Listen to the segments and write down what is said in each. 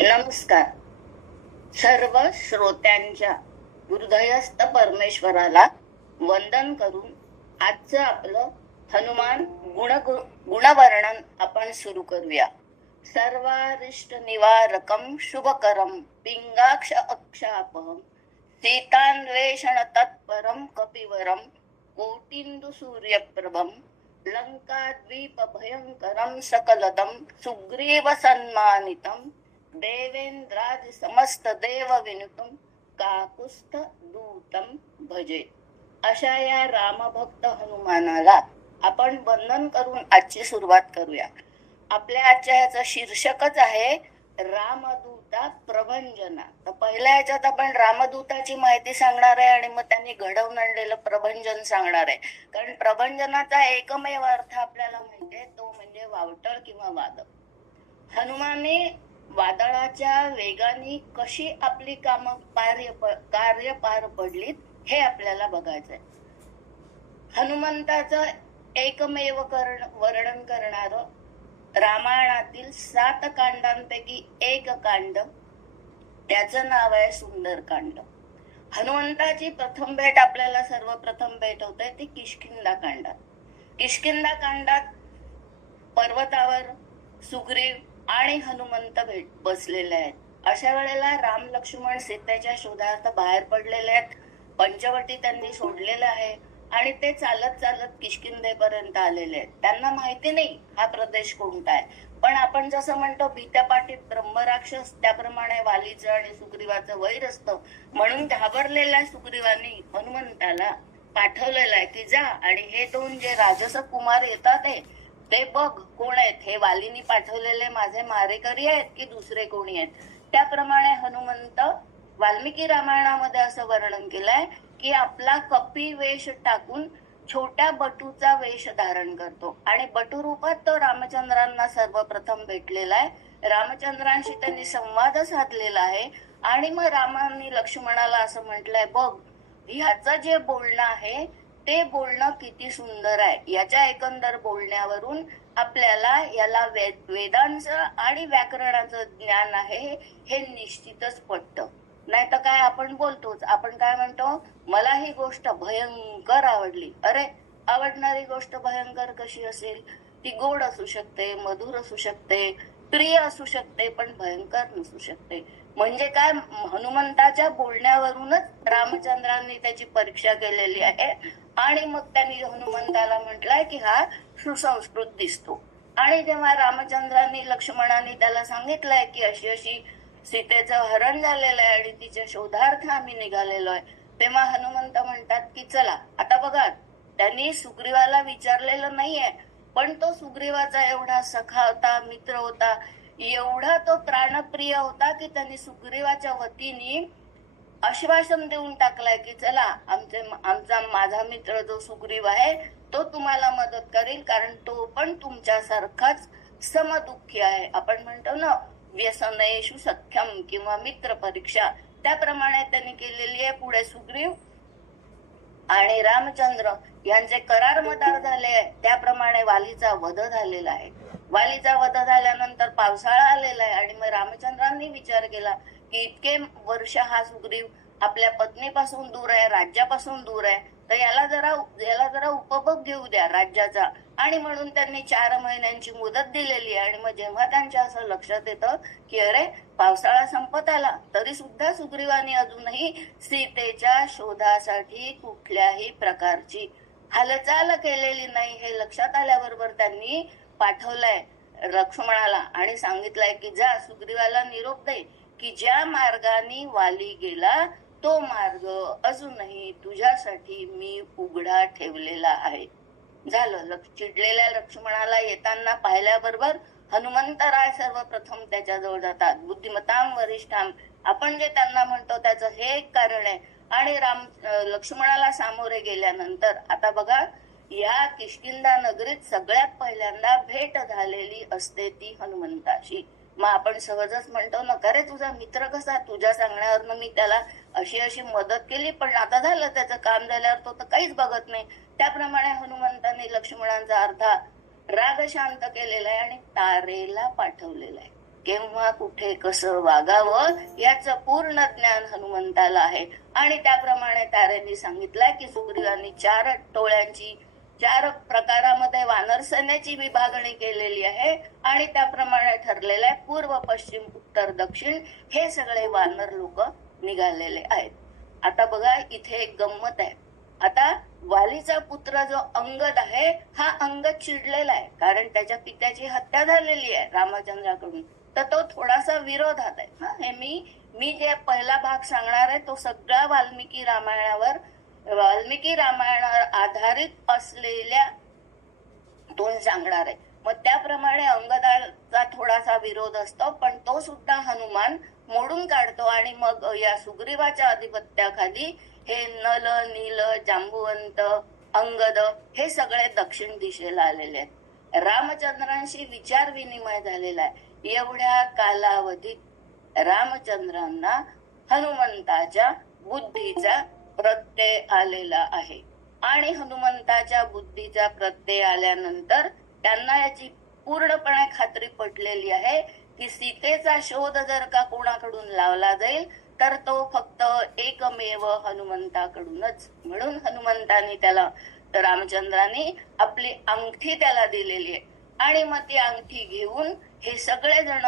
नमस्कार. सर्व श्रोत्यांच्या हृदयस्थ परमेश्वराला वंदन करून आजचं आपलं हनुमान गुणवर्णन आपण सुरू करूया. सर्वारिष्ट निवारकम शुभकरम पिंगाक्ष अक्षापहम सीतान्वेषण तत्परम कपिवरम कोटिंदु सूर्यप्रभम लंकाद्वीप भयंकरम सकलदम सुग्रीव सन्मानितम देवेंद्रादि समस्त देव विनुतम काकुस्थ दूतम भजे. अशा या रामभक्त हनुमानाला आपण वंदन करून आजची सुरुवात करूया. आपल्या आजच्या ह्याचं शीर्षकच आहे रामदूता प्रभंजना. तर पहिल्या ह्याच्यात आपण रामदूताची माहिती सांगणार आहे आणि मग त्यांनी घडवून आणलेलं प्रभंजन सांगणार आहे. कारण प्रभंजनाचा एकमेव अर्थ आपल्याला माहिती आहे, तो म्हणजे वावटळ किंवा वादळ. हनुमाने वादळाच्या वेगाने कशी आपली कामं कार्य पार पडलीत हे आपल्याला बघायचंय. हनुमंताचं एकमेव वर्णन करणार रामायणातील 7 कांडांपैकी एक कांड, त्याचं नाव आहे सुंदरकांड. हनुमंताची प्रथम भेट आपल्याला सर्वप्रथम भेट होते ती किष्किंधा कांडात. किष्किंधा कांडात पर्वतावर सुग्रीव आणि हनुमंत बसलेले आहेत. अशा वेळेला राम लक्ष्मण सीतेच्या शोधार्थ बाहेर पडलेले आहेत. पंचवटी त्यांनी सोडलेलं आहे आणि ते चालत चालत किष्किंधेपर्यंत आलेले आहेत. त्यांना माहिती नाही हा प्रदेश कोणता आहे, पण आपण जसं म्हणतो भीत्यापाटीत ब्रह्मराक्षस, त्याप्रमाणे वालीचं आणि सुग्रीवाचं वैर असतं. म्हणून घाबरलेल्या सुग्रीवानी हनुमंताला पाठवलेलं आहे की जा आणि हे 2 जे राजस कुमार येतात ते बघ कोण आहेत. हे वालीनी पाठवलेले माझे मारेकरी आहेत की दुसरे कोणी आहेत. त्याप्रमाणे हनुमंत वाल्मिकी रामायणामध्ये असं वर्णन केलंय की आपला कपी वेश टाकून छोट्या बटूचा वेश धारण करतो आणि बटू रूपात तो रामचंद्रांना सर्वप्रथम भेटलेला आहे. रामचंद्रांशी त्यांनी संवाद साधलेला आहे आणि मग रामांनी लक्ष्मणाला असं म्हटलंय, बघ ह्याचं जे बोलणं आहे ते बोलणं किती सुंदर आहे. याच्या एकंदर बोलण्यावरून आपल्याला याला वेदांचं आणि व्याकरणाचं ज्ञान आहे हे निश्चितच पटतं. नाही तर काय आपण बोलतोच, आपण काय म्हणतो, मला ही गोष्ट भयंकर आवडली. अरे आवडणारी गोष्ट भयंकर कशी असेल? ती गोड असू शकते, मधुर असू शकते, प्रिय असू शकते, पण भयंकर नसू शकते. म्हणजे काय, हनुमंताच्या बोलण्यावरूनच रामचंद्रांनी त्याची परीक्षा केलेली आहे आणि मग त्यांनी हनुमंताला म्हटलंय की हा सुसंस्कृत दिसतो. आणि जेव्हा रामचंद्रांनी लक्ष्मणांनी त्याला सांगितलंय की अशी अशी सीतेचं हरण झालेलं आहे आणि तिच्या शोधार्थ आम्ही निघालेलो आहे, तेव्हा हनुमंत म्हणतात की चला आता बघा, त्यांनी सुग्रीवाला विचारलेलं नाहीये, पण तो सुग्रीवाचा एवढा सखा होता, मित्र होता, एवढा तो प्राणप्रिय होता की त्यांनी सुग्रीवाच्या वतीने आश्वासन देऊन टाकलाय की चला माझा मित्र जो सुग्रीव आहे तो तुम्हाला मदत करेल, कारण तो पण तुमच्यासारखाच समदुःखी आहे. आपण म्हणतो ना व्यसनेषु सख्यम किंवा मित्र परीक्षा, त्याप्रमाणे त्यांनी केलेली आहे. पुढे सुग्रीव आणि रामचंद्र यांचे करार मदार झाले, त्याप्रमाणे वालीचा वध झालेला आहे. वालीचा वध झाल्यानंतर पावसाळा आलेला आहे आणि मग रामचंद्रांनी विचार केला की इतके वर्ष हा सुग्रीव आपल्या पत्नीपासून दूर आहे, राज्यापासून दूर आहे, तर याला जरा उपभोग घेऊ द्या राज्याचा. आणि म्हणून त्यांनी 4 महिन्यांची मुदत दिलेली आहे. आणि मग जेव्हा त्यांच्या असं लक्षात येतं की अरे पावसाळा संपत आला तरी सुद्धा सुग्रीवानी अजूनही सीतेच्या शोधासाठी कुठल्याही प्रकारची हालचाल केलेली नाही, हे लक्षात आल्याबरोबर त्यांनी पाठवलंय लक्ष्मणाला आणि सांगितलंय की जा सुग्रीवाला निरोप दे की ज्या मार्गाने वाली गेला तो मार्ग अजूनही तुझ्यासाठी मी उघडा ठेवलेला आहे. झालं. चिडलेल्या लक्ष्मणाला येताना पाहिल्याबरोबर हनुमंतराय सर्वप्रथम त्याच्याजवळ जातात. बुद्धिमताम वरिष्ठाम आपण जे त्यांना म्हणतो त्याचं हे एक कारण आहे. आणि लक्ष्मणाला सामोरे गेल्यानंतर आता बघा, या किष्किंधा नगरीत सगळ्यात पहिल्यांदा भेट झालेली असते ती हनुमंताशी. मग आपण सहजच म्हणतो ना, अरे तुझा मित्र कसा, तुझ्या सांगण्यावरनं मी त्याला अशी अशी मदत केली, पण आता झालं त्याचं काम झाल्यावर तो तर काहीच बघत नाही. त्याप्रमाणे हनुमंतांनी लक्ष्मणांचा अर्धा राग शांत केलेला आहे आणि तारेला पाठवलेला आहे. केव्हा कुठे कसं वागावं याचं पूर्ण ज्ञान हनुमंताला आहे. आणि त्याप्रमाणे तारेंनी सांगितलंय की सुग्रीवांनी 4 टोळ्यांची 4 प्रकारामध्ये वानर सैन्याची विभागणी केलेली आहे आणि त्याप्रमाणे ठरलेलं आहे पूर्व पश्चिम उत्तर दक्षिण हे सगळे वानर लोक निघालेले आहेत. आता बघा इथे एक गंमत आहे. आता वालीचा पुत्र जो अंगद आहे हा अंगद चिडलेला आहे कारण त्याच्या पित्याची हत्या झालेली आहे रामचंद्राकडून. तर तो थोडासा विरोधात आहे. हे मी जे पहिला भाग सांगणार आहे तो सगळा वाल्मिकी रामायणावर आधारित असलेल्या दोन सांगणार आहे. मग त्याप्रमाणे अंगदाचा थोडासा विरोध असतो पण तो सुद्धा हनुमान मोडून काढतो आणि मग या सुग्रीवाच्या अधिपत्याखाली हे नल नील जांबुवंत अंगद हे सगळे दक्षिण दिशेला आलेले आहेत. रामचंद्रांशी विचार विनिमय झालेला आहे. एवढ्या कालावधीत रामचंद्रांना हनुमंताच्या बुद्धीचा प्रत्यय आलेला आहे आणि हनुमंताच्या बुद्धीचा प्रत्यय आल्यानंतर त्यांना याची पूर्णपणे खात्री पटलेली आहे की सीतेचा शोध जर का कोणाकडून लावला जाईल तर तो फक्त एकमेव हनुमंताकडूनच. म्हणून हनुमंतानी त्याला रामचंद्रांनी आपली अंगठी त्याला दिलेली आहे आणि मग ती अंगठी घेऊन हे सगळे जण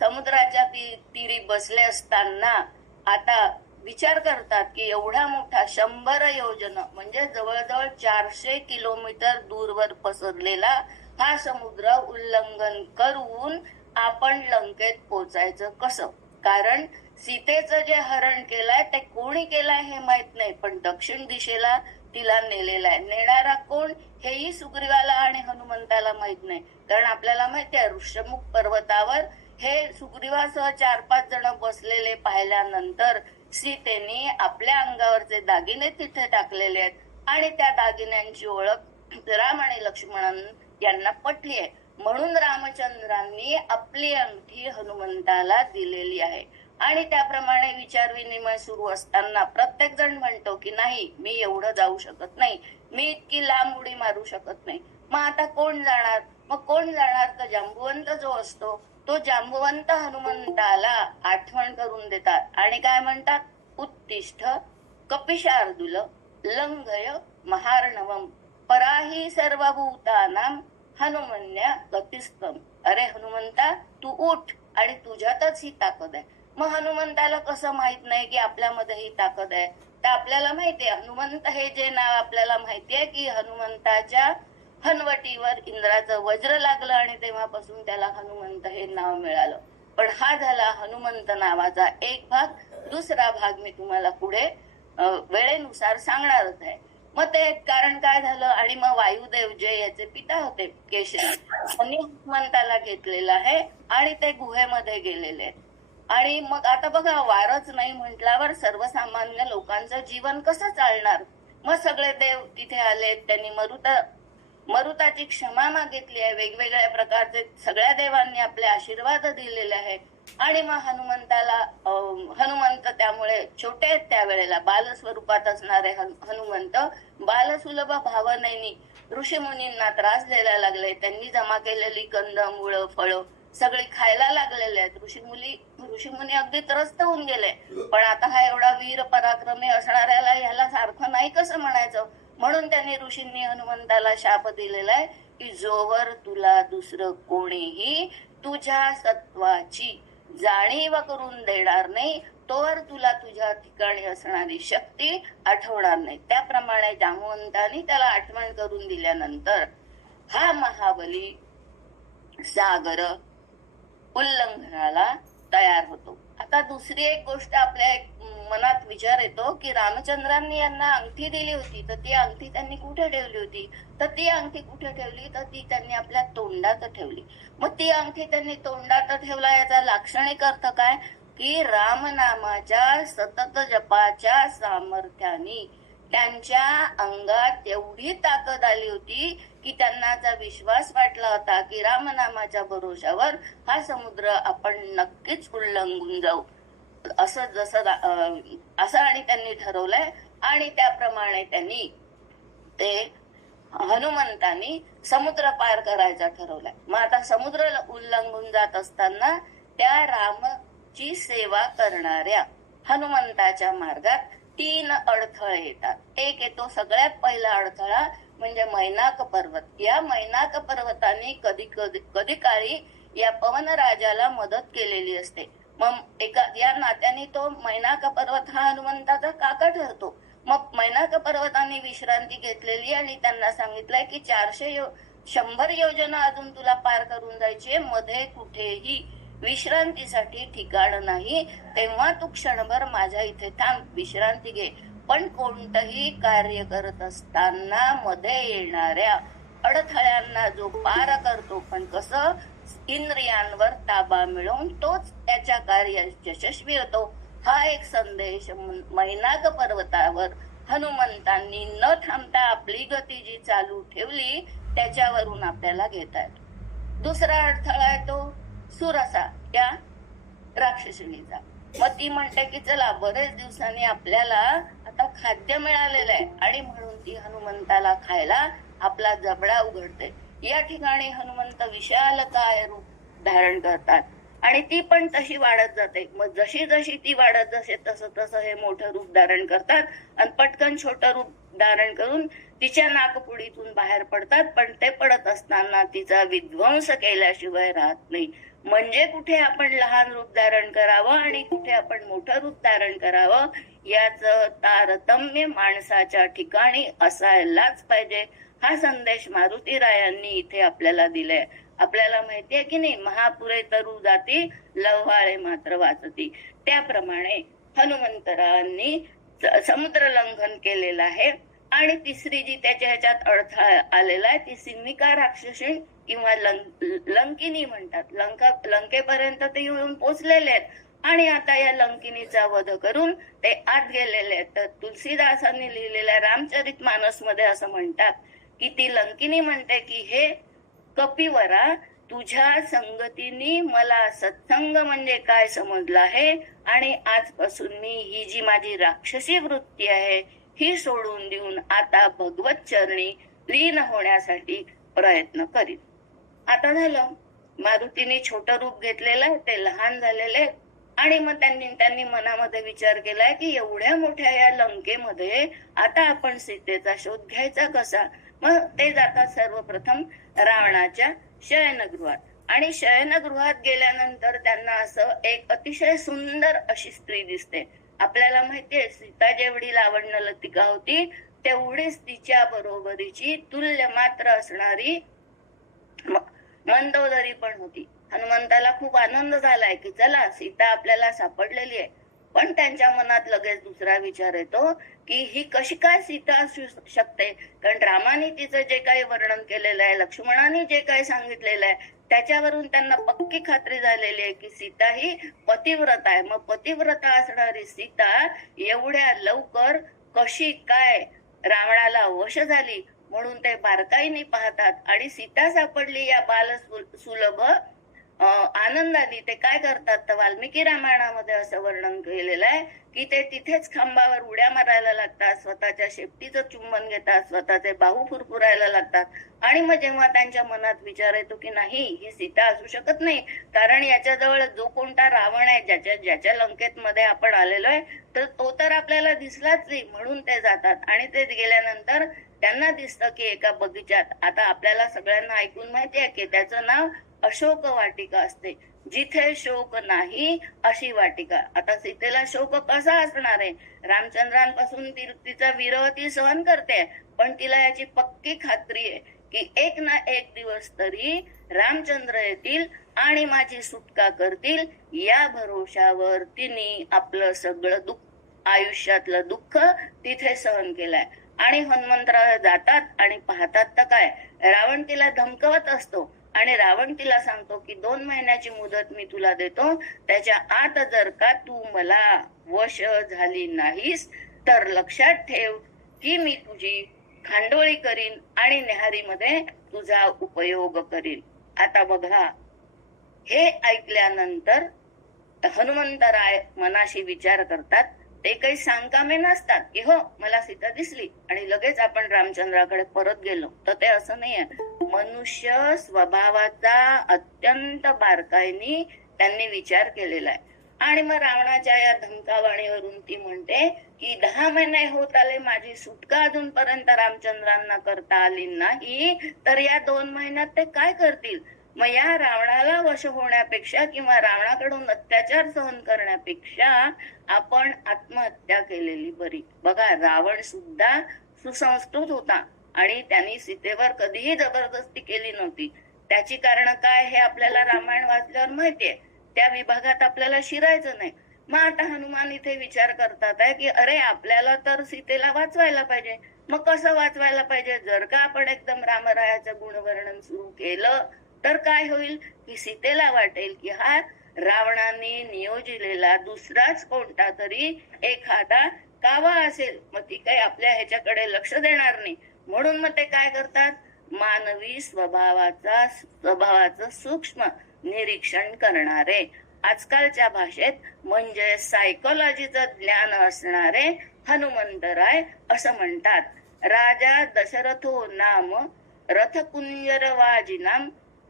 समुद्राच्या तीरी बसले असताना आता विचार करतात की एवढा मोठा 100 योजन म्हणजे जवळजवळ 400 किलोमीटर दूरवर पसरलेला हा समुद्र उल्लंघन करून आपण लंकेत पोचायचं कसं. कारण सीतेचं जे हरण केलंय ते कोणी केलंय हे माहित नाही पण दक्षिण दिशेला तिला नेलेला आहे. नेणारा कोण हेही सुग्रीवाला आणि हनुमंताला माहित नाही. कारण आपल्याला माहिती आहे ऋष्यमुख पर्वतावर हे सुग्रीवासह 4-5 जण बसलेले पाहिल्यानंतर सीतेने आपल्या अंगावरचे दागिने तिथे टाकलेले आहेत आणि त्या दागिन्यांची ओळख राम आणि लक्ष्मण यांना पटली आहे. म्हणून रामचंद्रांनी आपली अंगठी हनुमंताला दिलेली आहे. आणि त्याप्रमाणे विचार विनिमय सुरू असताना प्रत्येक जण म्हणतो की नाही मी एवढं जाऊ शकत नाही, मी इतकी लांब उडी मारू शकत नाही. मग आता कोण जाणार. मग कोण जाणार तर जांबुवंत जो असतो तो जांबुवंत हनुमंताला आठवण करून देतात आणि काय म्हणतात उत्तिष्ठ कपिशार्दूल लंघय महार्णवम पराही सर्वभूतानां हनुमन्या गतिस्तम. अरे हनुमंता तू उठ आणि तुझ्यातच ही ताकद आहे. मग हनुमंताला कसं माहित नाही की आपल्यामध्ये ही ताकद आहे. तर आपल्याला माहितीये हनुमंत हे जे नाव आपल्याला माहितीये की हनुमंताच्या हनवटीवर इंद्राचं वज्र लागलं आणि तेव्हापासून त्याला हनुमंत हे नाव मिळालं. पण हा झाला हनुमंत नावाचा एक भाग. दुसरा भाग मी तुम्हाला पुढे वेळेनुसार सांगणारच आहे. मग ते कारण काय झालं आणि मग वायुदेव जे याचे पिता होते केशरी त्यांनी हनुमंताला घेतलेलं आहे आणि ते गुहेमध्ये गेलेले आहेत. आणि मग आता बघा वारच नाही म्हटल्यावर सर्वसामान्य लोकांचं जीवन कसं चालणार. मग सगळे देव तिथे आले. त्यांनी मरुताची क्षमा मागितली आहे. वेगवेगळ्या प्रकारचे सगळ्या देवांनी आपले आशीर्वाद दिलेले आहेत. आणि मग हनुमंत त्यामुळे छोटे आहेत त्यावेळेला बाल स्वरूपात असणारे हनुमंत बालसुलभ भावनेनी ऋषीमुनींना त्रास द्यायला लागले. त्यांनी जमा केलेली कंद मुळं फळं सगळी खायला लागलेले आहेत. ऋषीमुनी अगदी त्रस्त होऊन गेले. पण आता हा एवढा वीर पराक्रमी असणाऱ्याला ह्याला सारखं नाही कसं म्हणायचं. म्हणून त्यांनी ऋषींनी हनुमंताला शाप दिलेला आहे की जोवर तुला दुसरं कोणीही तुझ्या सत्वाची जाणीव करून देणार नाही तोवर तुला तुझ्या ठिकाणी असणारी शक्ती आठवणार नाही. त्याप्रमाणे जांबुवंतांनी त्याला आठवण करून दिल्यानंतर हा महाबली सागर उल्लंघनाला तयार होतो. आता दुसरी एक गोष्ट आपल्या मनात विचार येतो की रामचंद्रांनी यांना अंगठी दिली होती तर ती अंगठी त्यांनी कुठे ठेवली होती. तर ती अंगठी कुठे ठेवली तर ती त्यांनी आपल्या तोंडात ठेवली. मग ती अंगठी त्यांनी तोंडात ठेवला याचा लाक्षणिक अर्थ काय की रामनामाच्या सतत जपाच्या सामर्थ्याने त्यांच्या अंगात एवढी ताकद आली होती की त्यांना विश्वास वाटला होता की रामनामाच्या भरोशावर हा समुद्र आपण नक्कीच उल्लंघून जाऊ असं आणि त्यांनी ठरवलंय. आणि त्याप्रमाणे त्यांनी ते हनुमंतांनी समुद्र पार करायचा ठरवलाय. मग आता समुद्र उल्लंघून जात असताना त्या रामची सेवा करणाऱ्या हनुमंताच्या मार्गात 3 अडथळे येतात. एक येतो सगळ्यात पहिला अडथळा म्हणजे मैनाक पर्वत. या मैनाक पर्वताने कधी काळी या पवनराजाला मदत केलेली असते. मग या नात्याने तो मैनाक पर्वत हा हनुमंताचा काका ठरतो. मग मैनाक पर्वताने विश्रांती घेतलेली आणि त्यांना सांगितलंय की 100 योजना अजून तुला पार करून जायची, मध्ये कुठेही विश्रांतीसाठी ठिकाण नाही, तेव्हा तू क्षणभर माझ्या इथे थांब, विश्रांती घे. पण कोणतंही कार्य करत असताना मध्ये येणाऱ्या अडथळ्यांना जो पार करतो, पण कसं, इंद्रियांवर ताबा मिळवून तोच त्याच्या कार्यात यशस्वी होतो. हा एक संदेश मैनाक पर्वतावर हनुमंतांनी न थांबता आपली गती जी चालू ठेवली त्याच्यावरून आपल्याला घेता येतो. दुसरा अडथळा आहे तो सुरसा या राक्षसिणीचा. मग ती म्हणते की चला, बरेच दिवसांनी आपल्याला आता खाद्य मिळालेलं आहे आणि म्हणून ती हनुमंताला खायला आपला जबडा उघडते. या ठिकाणी हनुमंत विशालकाय रूप धारण करतात आणि ती पण तशी वाढत जाते. मग जशी जशी ती वाढत जाते तसं तसं हे मोठं रूप धारण करतात आणि पटकन छोटं रूप धारण करून तिच्या नाकपुडीतून बाहेर पडतात. पण ते पडत असताना तिचा विध्वंस केल्याशिवाय राहत नाही. म्हणजे कुठे आपण लहान रूप धारण करावं आणि कुठे आपण मोठं रूप धारण करावं याच तारतम्य माणसाच्या ठिकाणी असायलाच पाहिजे. हा संदेश मारुतीरायांनी इथे आपल्याला दिलाय. आपल्याला माहितीये की नाही, महापुरे तरू जाती लव्हाळे मात्र वाचती. त्याप्रमाणे हनुमंतरांनी समुद्र लंघन केलेलं आहे. आणि तिसरी जी त्याच्या ह्याच्यात अडथळा आलेला आहे ती सिंहिका राक्षसी किंवा लंकिनी म्हणतात. लंकेपर्यंत ते येऊन पोचलेले आहेत आणि आता या लंकिनीचा वध करून ते आत गेलेले आहेत. तर तुलसीदासांनी लिहिलेल्या रामचरितमानस मध्ये असं म्हणतात की ती लंकिनी म्हणते की हे कपिवरा, तुझ्या संगतीने मला सत्संग म्हणजे काय समजलं आहे आणि आजपासून मी ही जी माझी राक्षसी वृत्ती आहे ही सोडून देऊन आता भगवत चरणी लीन होण्यासाठी प्रयत्न करीन. आता झालं, मारुतीने छोटं रूप घेतलेलं आहे, ते लहान झालेले आणि मग त्यांनी मनामध्ये विचार केलाय की एवढ्या मोठ्या या लंकेमध्ये आता आपण सीतेचा शोध घ्यायचा कसा. मग ते जातात सर्वप्रथम रावणाच्या शयनगृहात आणि शयनगृहात गेल्यानंतर त्यांना असं एक अतिशय सुंदर अशी स्त्री दिसते. आपल्याला माहितीये सीता जेवढी लावण्य लतिका होती तेवढीच तिच्या बरोबरीची तुल्य मात्र असणारी मंदोदरी पण होती. हनुमंताला खूप आनंद झालाय की चला सीता आपल्याला सापडलेली आहे. पण त्यांच्या मनात लगेच दुसरा विचार येतो की ही कशी काय सीता असू शकते, कारण रामाने तिचं जे काही वर्णन केलेलं आहे, लक्ष्मणाने जे काही सांगितलेलं आहे त्याच्यावरून त्यांना पक्की खात्री झालेली आहे की सीता ही पतिव्रता आहे. मग पतिव्रता असणारी सीता एवढ्या लवकर कशी काय रावणाला वश झाली म्हणून ते बारकाईने पाहतात आणि सीता सापडली या बाल सुलभ आनंदाने ते काय करतात, तर वाल्मिकी रामायणामध्ये असं वर्णन केलेलं आहे की ते तिथेच खांबावर उड्या मारायला लागतात, स्वतःच्या शेपटीचं चुंबन घेतात, स्वतःचे बाहू फुरफुरायला लागतात आणि मग जेव्हा त्यांच्या मनात विचार येतो की नाही ही सीता असू शकत नाही, कारण याच्याजवळ जो कोणता रावण आहे ज्याच्या लंकेत मध्ये आपण आलेलो आहे तर तो तर आपल्याला दिसलाच नाही, म्हणून ते जातात आणि ते गेल्यानंतर त्यांना दिसतं की एका बगीच्यात, आता आपल्याला सगळ्यांना ऐकून माहिती आहे की त्याचं नाव अशोक वाटिका असते, जिथे शोक नाही अशी वाटिका. आता सीतेला शोक कसा असणार आहे, रामचंद्रांपासून तिचा विरह ती सहन करते, पण तिला याची पक्की खात्री आहे की एक ना एक दिवस तरी रामचंद्र येतील आणि माझी सुटका करतील. या भरोशावर तिने आपलं सगळं आयुष्यातलं दुःख तिथे सहन केलंय. आणि हनुमंतराव जातात आणि पाहतात तर काय, रावण तिला धमकवत असतो आणि रावण तिला सांगतो की 2 महिन्याची मुदत मी तुला देतो, त्याच्या आत जर का तू मला वश झाली नाहीस तर लक्षात ठेव की मी तुझी खांडोळी करीन आणि न्याहारीमध्ये तुझा उपयोग करीन. आता बघा, हे ऐकल्यानंतर हनुमंतराय मनाशी विचार करतात. ते काही सांगकामे नसतात की हो मला सीता दिसली आणि लगेच आपण रामचंद्राकडे परत गेलो, तर ते असं नाहीये. मनुष्य स्वभावाचा अत्यंत बारकाईने त्यांनी विचार केलेला आहे. आणि मग रावणाच्या या धमकावाणीवरून ती म्हणते की 10 महिने होत आले, माझी सुटका अजूनपर्यंत रामचंद्रांना करता आली नाही, तर या 2 महिन्यात ते काय करतील? मग या रावणाला वश होण्यापेक्षा किंवा रावणाकडून अत्याचार सहन करण्यापेक्षा आपण आत्महत्या केलेली बरी. बघा, रावण सुद्धा सुसंस्कृत होता आणि त्यांनी सीतेवर कधीही जबरदस्ती केली नव्हती. त्याची कारण काय हे आपल्याला रामायण वाचल्यावर माहितीये. त्या विभागात आपल्याला शिरायचं नाही. मग आता हनुमान इथे विचार करतात आहे की अरे, आपल्याला तर सीतेला वाचवायला पाहिजे. मग कसं वाचवायला पाहिजे? जर का आपण एकदम रामरायाचं गुणवर्णन सुरू केलं तर काय होईल की सीतेला वाटेल की हा रावणाने नियोजिलेला दुसराच कोणता तरी एखादा कावा असेल, मग ती काही आपल्या ह्याच्याकडे लक्ष देणार नाही. म्हणून मग ते काय करतात? मानवी स्वभावाचं सूक्ष्म निरीक्षण करणारे, आजकालच्या भाषेत म्हणजे सायकोलॉजीचं ज्ञान असणारे हनुमंतराय असं म्हणतात. राजा दशरथो नाम रथकुंजरवाजिनाम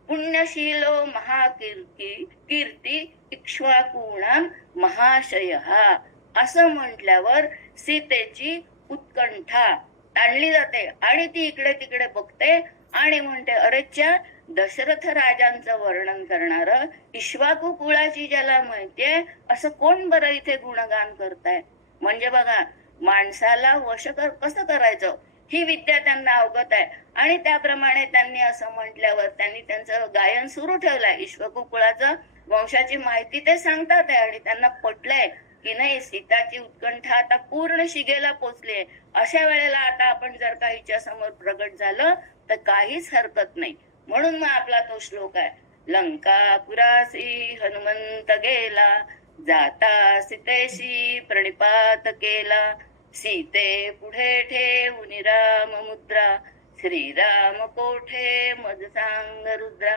पुण्यशीलो महाकीर्ती इक्ष्वाकूणाम महाशयः असं म्हटल्यावर सीतेची उत्कंठा ताणली जाते आणि ती इकडे तिकडे बघते आणि म्हणते, अरेच्या, दशरथ राजांचं वर्णन करणार इक्ष्वाकू कुळाची ज्याला माहितीये असं कोण बरं इथे गुणगान करताय? म्हणजे बघा, माणसाला वश कसं करायचं ही विद्या त्यांना अवगत आहे. आणि त्याप्रमाणे त्यांनी असं म्हटल्यावर त्यांनी त्यांचं गायन सुरू ठेवलंय. इक्ष्वाकू कुळाचं वंशाची माहिती ते सांगतात आहे आणि त्यांना पटलंय की नाही, सीताची उत्कंठा आता पूर्ण शिगेला पोचलीये. अशा वेळेला आता आपण जर का हिच्या समोर प्रगट झालं तर काहीच हरकत नाही. म्हणून मग आपला तो श्लोक आहे, लंकापुरासी हनुमंत गेला, जाता सीतेशी प्रणिपात केला, सीते पुढे ठेवून राम मुद्रा, श्रीराम कोठे मज सांग रुद्रा.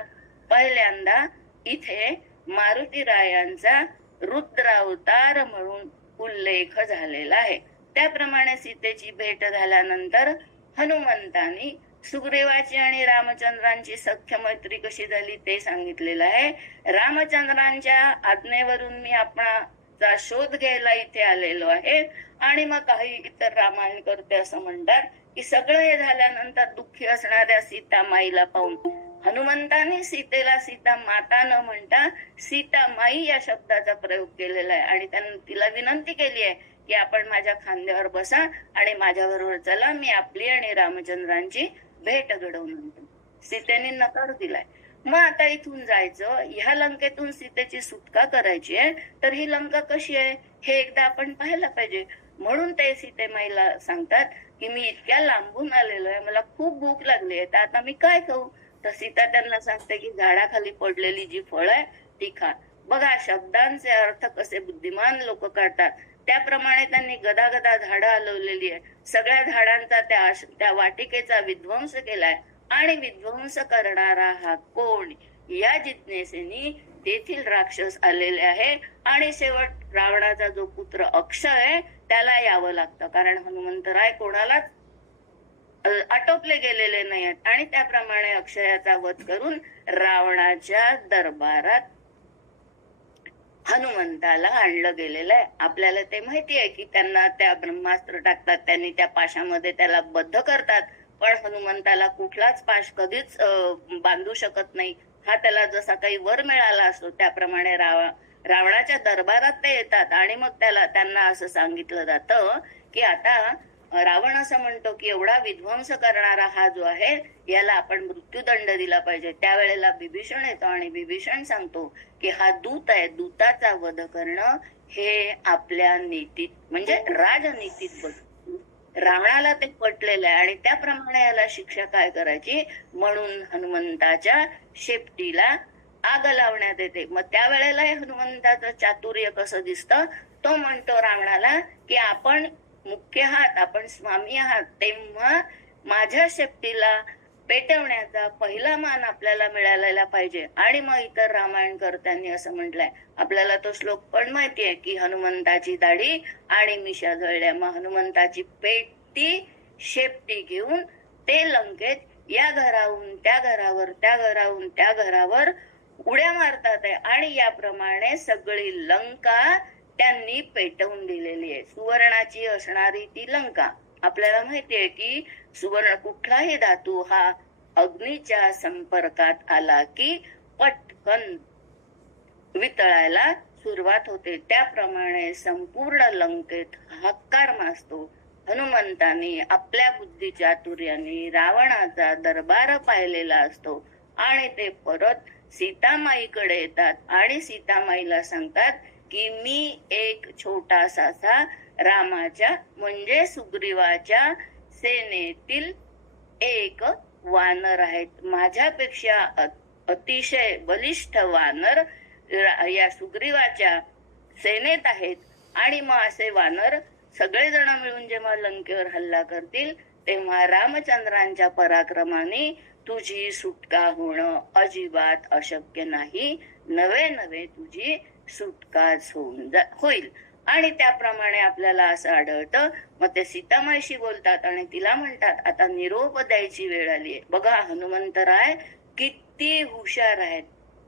पहिल्यांदा इथे मारुतीरायांचा रुद्रावतार म्हणून उल्लेख झालेला आहे. त्याप्रमाणे सीतेची भेट झाल्यानंतर हनुमंतांनी सुग्रीवाची आणि रामचंद्रांची सख्य मैत्री कशी झाली ते सांगितलेलं आहे. रामचंद्रांच्या आज्ञेवरून मी आपणाचा शोध घ्यायला इथे आलेलो आहे. आणि मग काही इतर रामायण करते असं म्हणतात की सगळं हे झाल्यानंतर दुःखी असणाऱ्या सीतामाईला पाहून हनुमंतांनी सीतेला सीता माता न म्हणता सीतामाई या शब्दाचा प्रयोग केलेला आहे आणि त्यांनी तिला विनंती केली आहे की आपण माझ्या खांद्यावर बसा आणि माझ्या बरोबर चला, मी आपली आणि रामचंद्रांची भेट घडवून आणतो. सीतेने नकार दिलाय. मग आता इथून जायचं, ह्या लंकेतून सीतेची सुटका करायची आहे, तर ही लंका कशी आहे हे एकदा आपण पाहायला पाहिजे. म्हणून ते सीतेमाईला सांगतात की मी इतक्या लांबून आलेलो आहे, मला खूप भूक लागली आहे, तर आता मी काय खाऊ? तर सीता त्यांना सांगते की झाडाखाली पडलेली जी फळ आहे ती खा. बघा, शब्दांचे अर्थ कसे बुद्धिमान लोक काढतात. त्याप्रमाणे त्यांनी गदागदा झाडं हलवलेली आहे. सगळ्या झाडांचा त्या वाटिकेचा विध्वंस केलाय आणि विध्वंस करणारा हा कोण या जिज्ञेसेने तेथील राक्षस आलेले आहे. आणि शेवट रावणाचा जो पुत्र अक्षय आहे त्याला यावं लागतं, कारण हनुमंतराय कोणालाच आटोपले गेलेले नाहीत. आणि त्याप्रमाणे अक्षयाचा वध करून रावणाच्या दरबारात हनुमंताला आणलं गेलेलं आहे. आपल्याला ते माहिती आहे की त्यांना त्या ब्रह्मास्त्र टाकतात, त्यांनी त्या पाशामध्ये त्याला बद्ध करतात, पण हनुमंताला कुठलाच पाश कधीच बांधू शकत नाही. हा त्याला जसा काही वर मिळाला असतो त्याप्रमाणे रावणाच्या दरबारात ते येतात आणि मग त्यांना असं सांगितलं जातं की आता रावण असं म्हणतो की एवढा विध्वंस करणारा हा जो आहे याला आपण मृत्यूदंड दिला पाहिजे. त्यावेळेला बिभीषण येतो आणि बिभीषण सांगतो की हा दूत आहे, दूताचा वध करणं हे आपल्या नीतीत म्हणजे राजनीतीत रावणाला ते पटलेलं आहे आणि त्याप्रमाणे याला शिक्षा काय करायची म्हणून हनुमंताच्या शेपटीला आग लावण्यात येते. मग त्यावेळेला हनुमंताचं चातुर्य कसं दिसतं, तो म्हणतो रावणाला की आपण मुख्य आहात, आपण स्वामी आहात, तेव्हा माझ्या शेपटीला पेटवण्याचा पहिला मान आपल्याला मिळालेला पाहिजे. आणि मग इतर रामायणकर्त्यांनी असं म्हटलंय, आपल्याला तो श्लोक पण माहिती आहे की हनुमंताची दाढी आणि मिशा जळल्या. मग हनुमंताची पेटती शेपटी घेऊन ते लंकेत या घराहून त्या घरावर, त्या घराहून त्या घरावर उड्या मारतात आहे आणि याप्रमाणे सगळी लंका त्यांनी पेटवून दिलेली आहे. सुवर्णाची असणारी ती लंका. आपल्याला माहितीये की सुवर्ण कुठलाही धातू हा अग्नीच्या संपर्कात आला की पटकन वितळायला सुरुवात होते. त्याप्रमाणे संपूर्ण लंकेत हाहाकार माजतो. हनुमंतांनी आपल्या बुद्धिचातुर्याने रावणाचा दरबार पाहिलेला असतो आणि ते परत सीतामाईकडे येतात आणि सीतामाईला सांगतात की मी एक छोटासा रामाच्या म्हणजे सुग्रीवाच्या सेनेतील एक वानर आहेत. माझ्यापेक्षा अतिशय बलिष्ठ वानर या सुग्रीवाच्या सेनेत आहेत आणि मग असे वानर सगळेजण मिळून जेव्हा लंकेवर हल्ला करतील तेव्हा रामचंद्रांच्या पराक्रमाने तुझी सुटका होणं अजिबात अशक्य नाही. नवे नवे तुझी सुटकाच होईल. आणि त्याप्रमाणे आपल्याला असं आढळतं. मग ते सीतामाईशी बोलतात आणि तिला म्हणतात आता निरोप द्यायची वेळ आली आहे. बघा हनुमंतराय किती हुशार आहेत,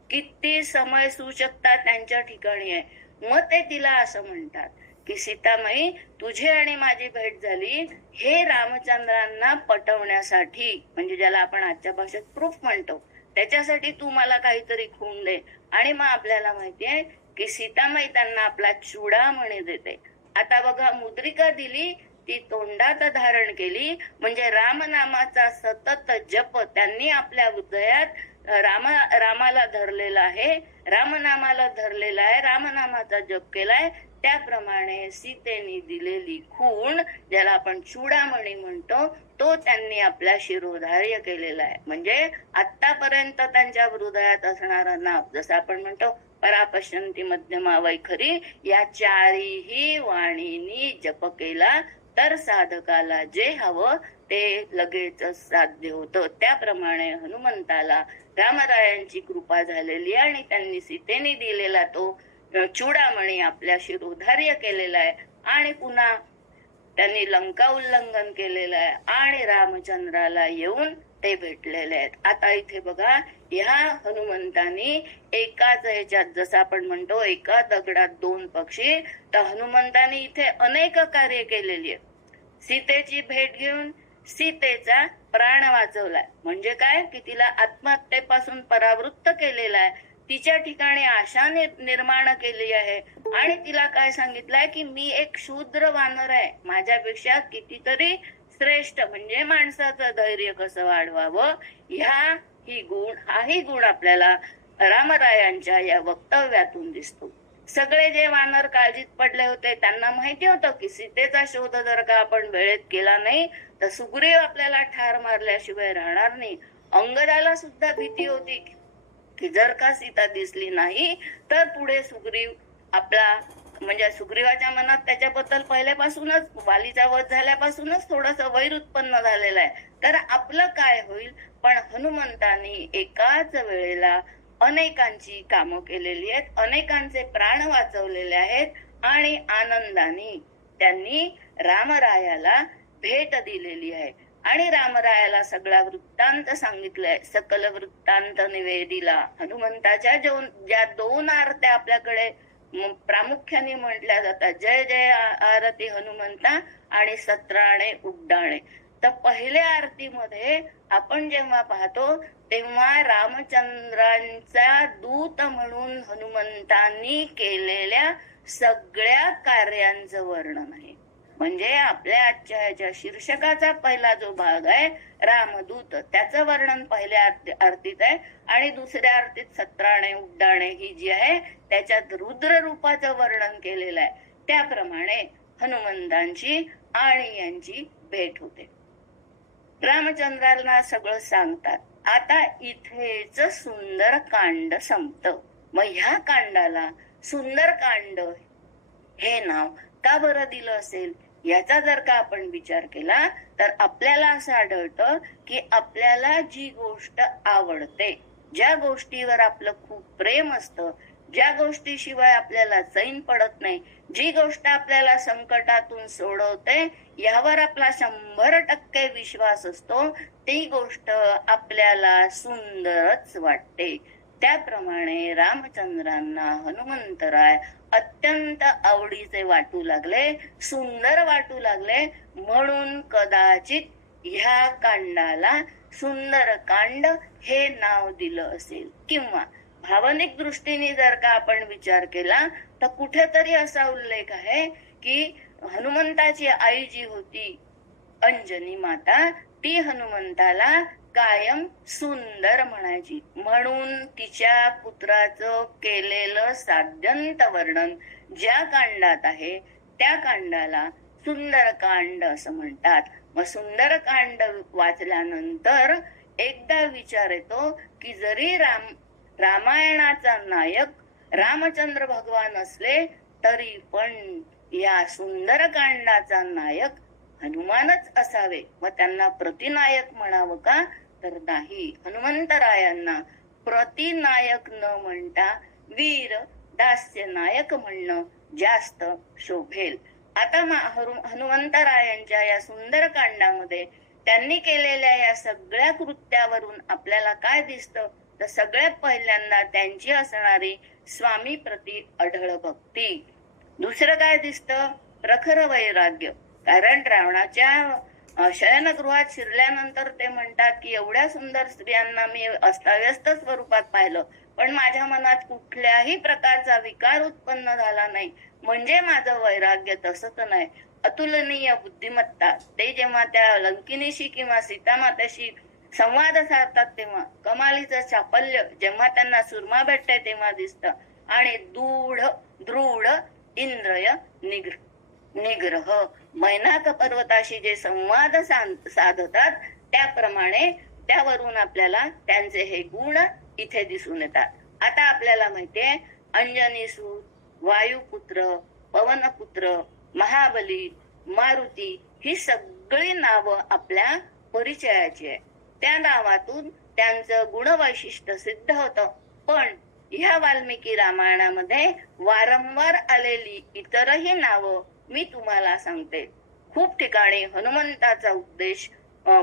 किती समय सूचकता त्यांच्या ठिकाणी आहे. मग ते तिला असं म्हणतात की सीतामाई तुझी आणि माझी भेट झाली हे रामचंद्रांना पटवण्यासाठी, म्हणजे ज्याला आपण आजच्या भाषेत प्रूफ म्हणतो, त्याच्यासाठी तू मला काहीतरी खूण दे. आणि मग आपल्याला माहितीये की सीतामाई त्यांना आपला चूडामणी देते. आता बघा मुद्रिका दिली, ती तोंडात धारण केली, म्हणजे रामनामाचा सतत जप त्यांनी आपल्या हृदयात रामाला धरलेला आहे, रामनामाला धरलेला आहे, रामनामाचा जप केलाय. त्याप्रमाणे सीतेने दिलेली खूण ज्याला आपण चूडामणी म्हणतो तो त्यांनी आपल्या शिरोधार्य केलेला आहे. म्हणजे आतापर्यंत त्यांच्या हृदयात असणारा नाम, जसं आपण म्हणतो परापश्यंती मध्यमा वैखरी, या चारीही वाणीनी जप केला तर साधकाला जे हवं ते लगेच साध्य होतं. त्याप्रमाणे हनुमंताला रामरायांची कृपा झालेली आणि त्यांनी सीतेने दिलेला तो चूडामणी आपल्या शिरोधार्य केलेला आहे आणि पुन्हा त्यांनी लंका उल्लंघन केलेलं आहे आणि रामचंद्राला येऊन ते भेटलेले आहेत. आता इथे बघा ह्या हनुमंतानी एकाच ह्याच्यात, जसं आपण म्हणतो एका दगडात दोन पक्षी, तर हनुमंतानी इथे अनेक कार्य केलेली आहे. सीतेची भेट घेऊन सीतेचा प्राण वाचवलाय. म्हणजे काय की तिला आत्महत्येपासून परावृत्त केलेला आहे, तिच्या ठिकाणी आशा निर्माण केली आहे आणि तिला काय सांगितलंय की मी एक शूद्र वानर आहे, माझ्यापेक्षा कितीतरी श्रेष्ठ, म्हणजे माणसाचं धैर्य कसं वाढवावं हाही गुण आपल्याला रामरायांच्या या वक्तव्यातून दिसतो. सगळे जे वानर काळजीत पडले होते त्यांना माहिती होतं की सीतेचा शोध जर का आपण वेळेत केला नाही तर सुग्रीव आपल्याला ठार मारल्याशिवाय राहणार नाही. अंगदाला सुद्धा भीती होती की जर का सीता दिसली नाही तर पुढे सुग्रीव आपला, म्हणजे सुग्रीवाच्या मनात त्याच्याबद्दल पहिल्यापासूनच, वालीचा वध झाल्यापासूनच थोडस वैर उत्पन्न झालेलं आहे, तर आपलं काय होईल. पण हनुमंतांनी एकाच वेळेला अनेकांची कामं केलेली आहेत, अनेकांचे प्राण वाचवलेले आहेत आणि आनंदाने त्यांनी रामरायाला भेट दिलेली आहे आणि रामरायाला सगळा वृत्तांत सांगितलाय. सकल वृत्तांत निवेदिला. हनुमंताच्या ज्या दोन आरत्या आपल्याकडे प्रामुख्याने म्हटल्या जातात, जय जय आरती हनुमंता आणि सत्राणे उड्डाणे. तर पहिल्या आरतीमध्ये आपण जेव्हा पाहतो तेव्हा रामचंद्रांचा दूत म्हणून हनुमंतांनी केलेल्या सगळ्या कार्यांचं वर्णन आहे. म्हणजे आपल्या आजच्या ह्याच्या शीर्षकाचा पहिला जो भाग आहे रामदूत, त्याचं वर्णन पहिल्या आरतीत आहे आणि दुसऱ्या आरतीत सत्राणे उड्डाणे ही जी आहे त्याच्यात रुद्र रूपाचं वर्णन केलेलं आहे. त्याप्रमाणे हनुमंतांची आणि यांची भेट होते. रामचंद्रांना सगळं सांगतात. आता इथेच सुंदर कांड संपतं. मग ह्या कांडाला सुंदरकांड हे नाव का बरं दिलं असेल याचा जर का आपण विचार केला तर आपल्याला असं आढळतं की आपल्याला जी गोष्ट आवडते, ज्या गोष्टीवर आपलं खूप प्रेम असतं, ज्या गोष्टीशिवाय आपल्याला चैन पडत नाही, जी गोष्ट आपल्याला संकटातून सोडवते, यावर आपला 100% विश्वास असतो, ती गोष्ट आपल्याला सुंदरच वाटते. त्याप्रमाणे रामचंद्रांना हनुमंतराय अत्यंत आवडीचे वाटू लागले, सुंदर वाटू लागले, म्हणून कदाचित ह्या कांडाला सुंदरकांड हे नाव दिलं असेल. किंवा भावनिक दृष्टीने जर का आपण विचार केला तर कुठेतरी असा उल्लेख आहे की हनुमंताची आई जी होती अंजनी माता, ती हनुमंताला कायम सुंदर म्हणायची, म्हणून तिच्या पुत्राचं केलेलं साध्यंत वर्णन ज्या कांडात आहे त्या कांडाला सुंदरकांड असं म्हणतात. मग सुंदरकांड वाचल्यानंतर एकदा विचार येतो की जरी रामायणाचा नायक रामचंद्र भगवान असले तरी पण या सुंदरकांडाचा नायक हनुमानच असावे. व त्यांना प्रतिनायक म्हणावं का? तर नाही. हनुमंतरायांना प्रतिनायक न म्हणता वीर दास्य नायक म्हणणं जास्त शोभेल. आता हनुमंतरायांच्या या सुंदरकांडामध्ये त्यांनी केलेल्या या सगळ्या कृत्यावरून आपल्याला काय दिसतं? तर सगळ्यात पहिल्यांदा त्यांची असणारी स्वामी प्रती अढळ भक्ती. दुसरं काय दिसतं? प्रखर वैराग्य. कारण रावणाच्या शयनगृहात शिरल्यानंतर ते म्हणतात की एवढ्या सुंदर स्त्रियांना मी अस्ताव्यस्त स्वरूपात पाहिलं, पण माझ्या मनात कुठल्याही प्रकारचा विकार उत्पन्न झाला नाही. म्हणजे माझं वैराग्य तसंच नाही. अतुलनीय बुद्धिमत्ता. ते जेव्हा त्या लंकिनीशी किंवा सीतामात्याशी संवाद साधतात तेव्हा कमालीचं चापल्य जेव्हा त्यांना सुरमा भेटते तेव्हा दिसतं. आणि दृढ इंद्रिय निग्रह. मैनाक पर्वताशी जे संवाद साधतात त्याप्रमाणे त्यावरून आपल्याला त्यांचे हे गुण इथे दिसून येतात. आता आपल्याला माहितीये अंजनीसूत, वायुपुत्र, पवनपुत्र, महाबली, मारुती ही सगळी नावं आपल्या परिचयाची आहे. त्या नावातून त्यांचं गुणवैशिष्ट्य सिद्ध होतं. पण ह्या वाल्मिकी रामायणामध्ये वारंवार आलेली इतरही नावं मी तुम्हाला सांगते. खूप ठिकाणी हनुमंताचा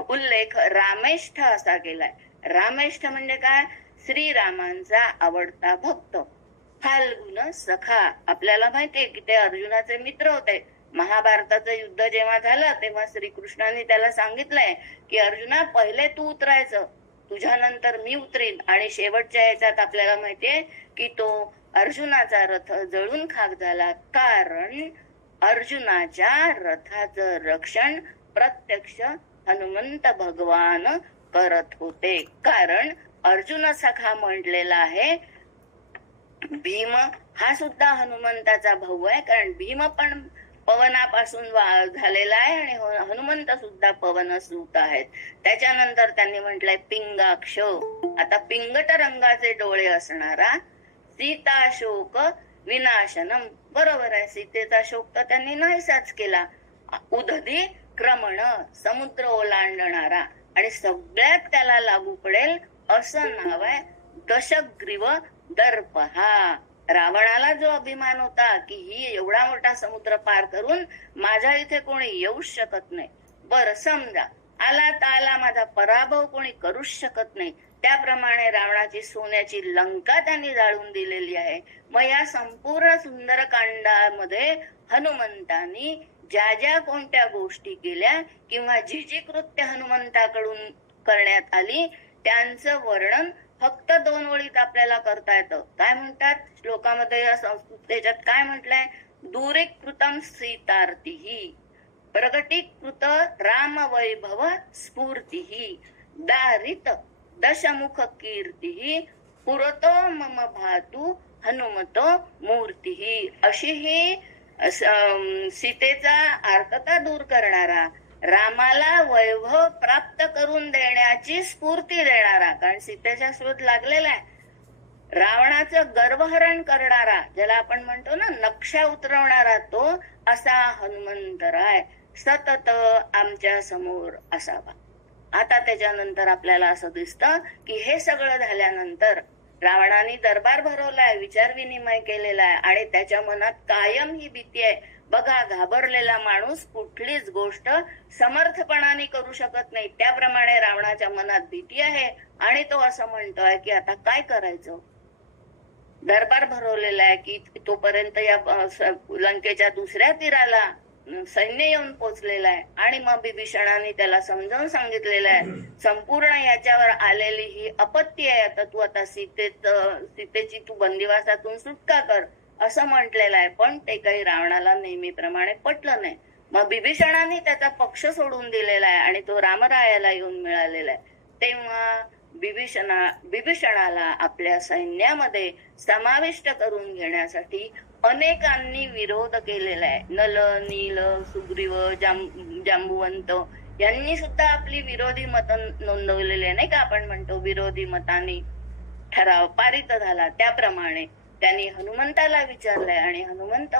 उल्लेख रामेष्ठ असा केलाय. रामेष्ठ म्हणजे काय? श्रीरामांचा आवडता भक्त. फाल्गुन सखा. आपल्याला माहितीये की ते अर्जुनाचे मित्र होते. महाभारताचं युद्ध जेव्हा झालं तेव्हा श्रीकृष्णांनी त्याला सांगितलंय की अर्जुना पहिले तू उतरायचं, तुझ्यानंतर मी उतरीन. आणि शेवटच्या याच्यात आपल्याला माहितीये की तो अर्जुनाचा रथ जळून खाक झाला, कारण अर्जुनाच्या रथाचं रक्षण प्रत्यक्ष हनुमंत भगवान करत होते. कारण अर्जुन सखा म्हटलेला आहे. भीम हा सुद्धा हनुमंताचा भाऊ आहे, कारण भीम पण पवनापासून झालेला आहे आणि हनुमंत सुद्धा पवनसूत आहेत. त्याच्यानंतर त्यांनी म्हटलंय पिंगाक्ष. आता पिंगट रंगाचे डोळे असणारा सीताशोक विनाशनम. बरोबर आहे, सीतेचा शोक तर त्यांनी नाहीसाच केला. उदधी क्रमण, समुद्र ओलांडणारा. आणि सगळ्यात त्याला लागू पडेल असं नाव आहे दशग्रीव दर्पहा. रावणाला जो अभिमान होता की ही एवढा मोठा समुद्र पार करून माझ्या इथे कोणी येऊ शकत नाही, बर समजा आला तर आला, माझा पराभव कोणी करूच शकत नाही, त्याप्रमाणे रावणाची सोन्याची लंका त्यांनी जाळून दिलेली आहे. मग या संपूर्ण सुंदरकांडामध्ये हनुमंतांनी ज्या ज्या कोणत्या गोष्टी केल्या किंवा जी जी कृत्य हनुमंताकडून करण्यात आली त्यांचं वर्णन फक्त 2 ओळीत आपल्याला करता येतं. काय म्हणतात श्लोकामध्ये, या संस्कृतीच्यात काय म्हटलंय? दूरीकृतम सीतार्तिही, प्रगटीकृत राम वैभव स्फूर्तिही, दारित दशमुख कीर्तिही, पुरतो मम भातु हनुमतो मूर्तिही. अशी ही सीतेचा आर्तता दूर करणारा, रामाला वैभव प्राप्त करून देण्याची स्फूर्ती देणारा, कारण सीतेचा शोध लागलेला आहे, रावणाचं गर्वहरण करणारा, ज्याला आपण म्हणतो ना नक्षा उतरवणारा, तो असा हनुमंतराय सतत आमच्या समोर असावा. आता त्याच्यानंतर आपल्याला असं दिसतं की हे सगळं झाल्यानंतर रावणाने दरबार भरवलाय, विचार विनिमय केलेला आहे आणि त्याच्या मनात कायम ही भीती आहे. बघा, घाबरलेला माणूस कुठलीच गोष्ट समर्थपणाने करू शकत नाही. त्याप्रमाणे रावणाच्या मनात भीती आहे आणि तो असं म्हणतोय की आता काय करायचं. दरबार भरवलेला आहे की तोपर्यंत या लंकेच्या दुसऱ्या तीराला सैन्य येऊन पोचलेलं आहे आणि मग विभीषणाने त्याला समजावून सांगितलेलं आहे, संपूर्ण याच्यावर आलेली ही आपत्ती आहे, आता तू आता सीतेची तू बंदिवासातून सुटका कर असं म्हटलेलं आहे. पण ते काही रावणाला नेहमीप्रमाणे पटलं नाही. मग विभीषणाने त्याचा पक्ष सोडून दिलेला आहे आणि तो रामरायाला येऊन मिळालेला आहे. तेव्हा विभीषणाला आपल्या सैन्यामध्ये समाविष्ट करून घेण्यासाठी अनेकांनी विरोध केलेला आहे. नल, नील, सुग्रीव, जांबुवंत यांनी सुद्धा आपली विरोधी मत नोंदवलेली आहे, नाही का. आपण म्हणतो विरोधी मतांनी ठराव पारित झाला. त्याप्रमाणे त्यांनी हनुमंताला विचारलंय आणि हनुमंत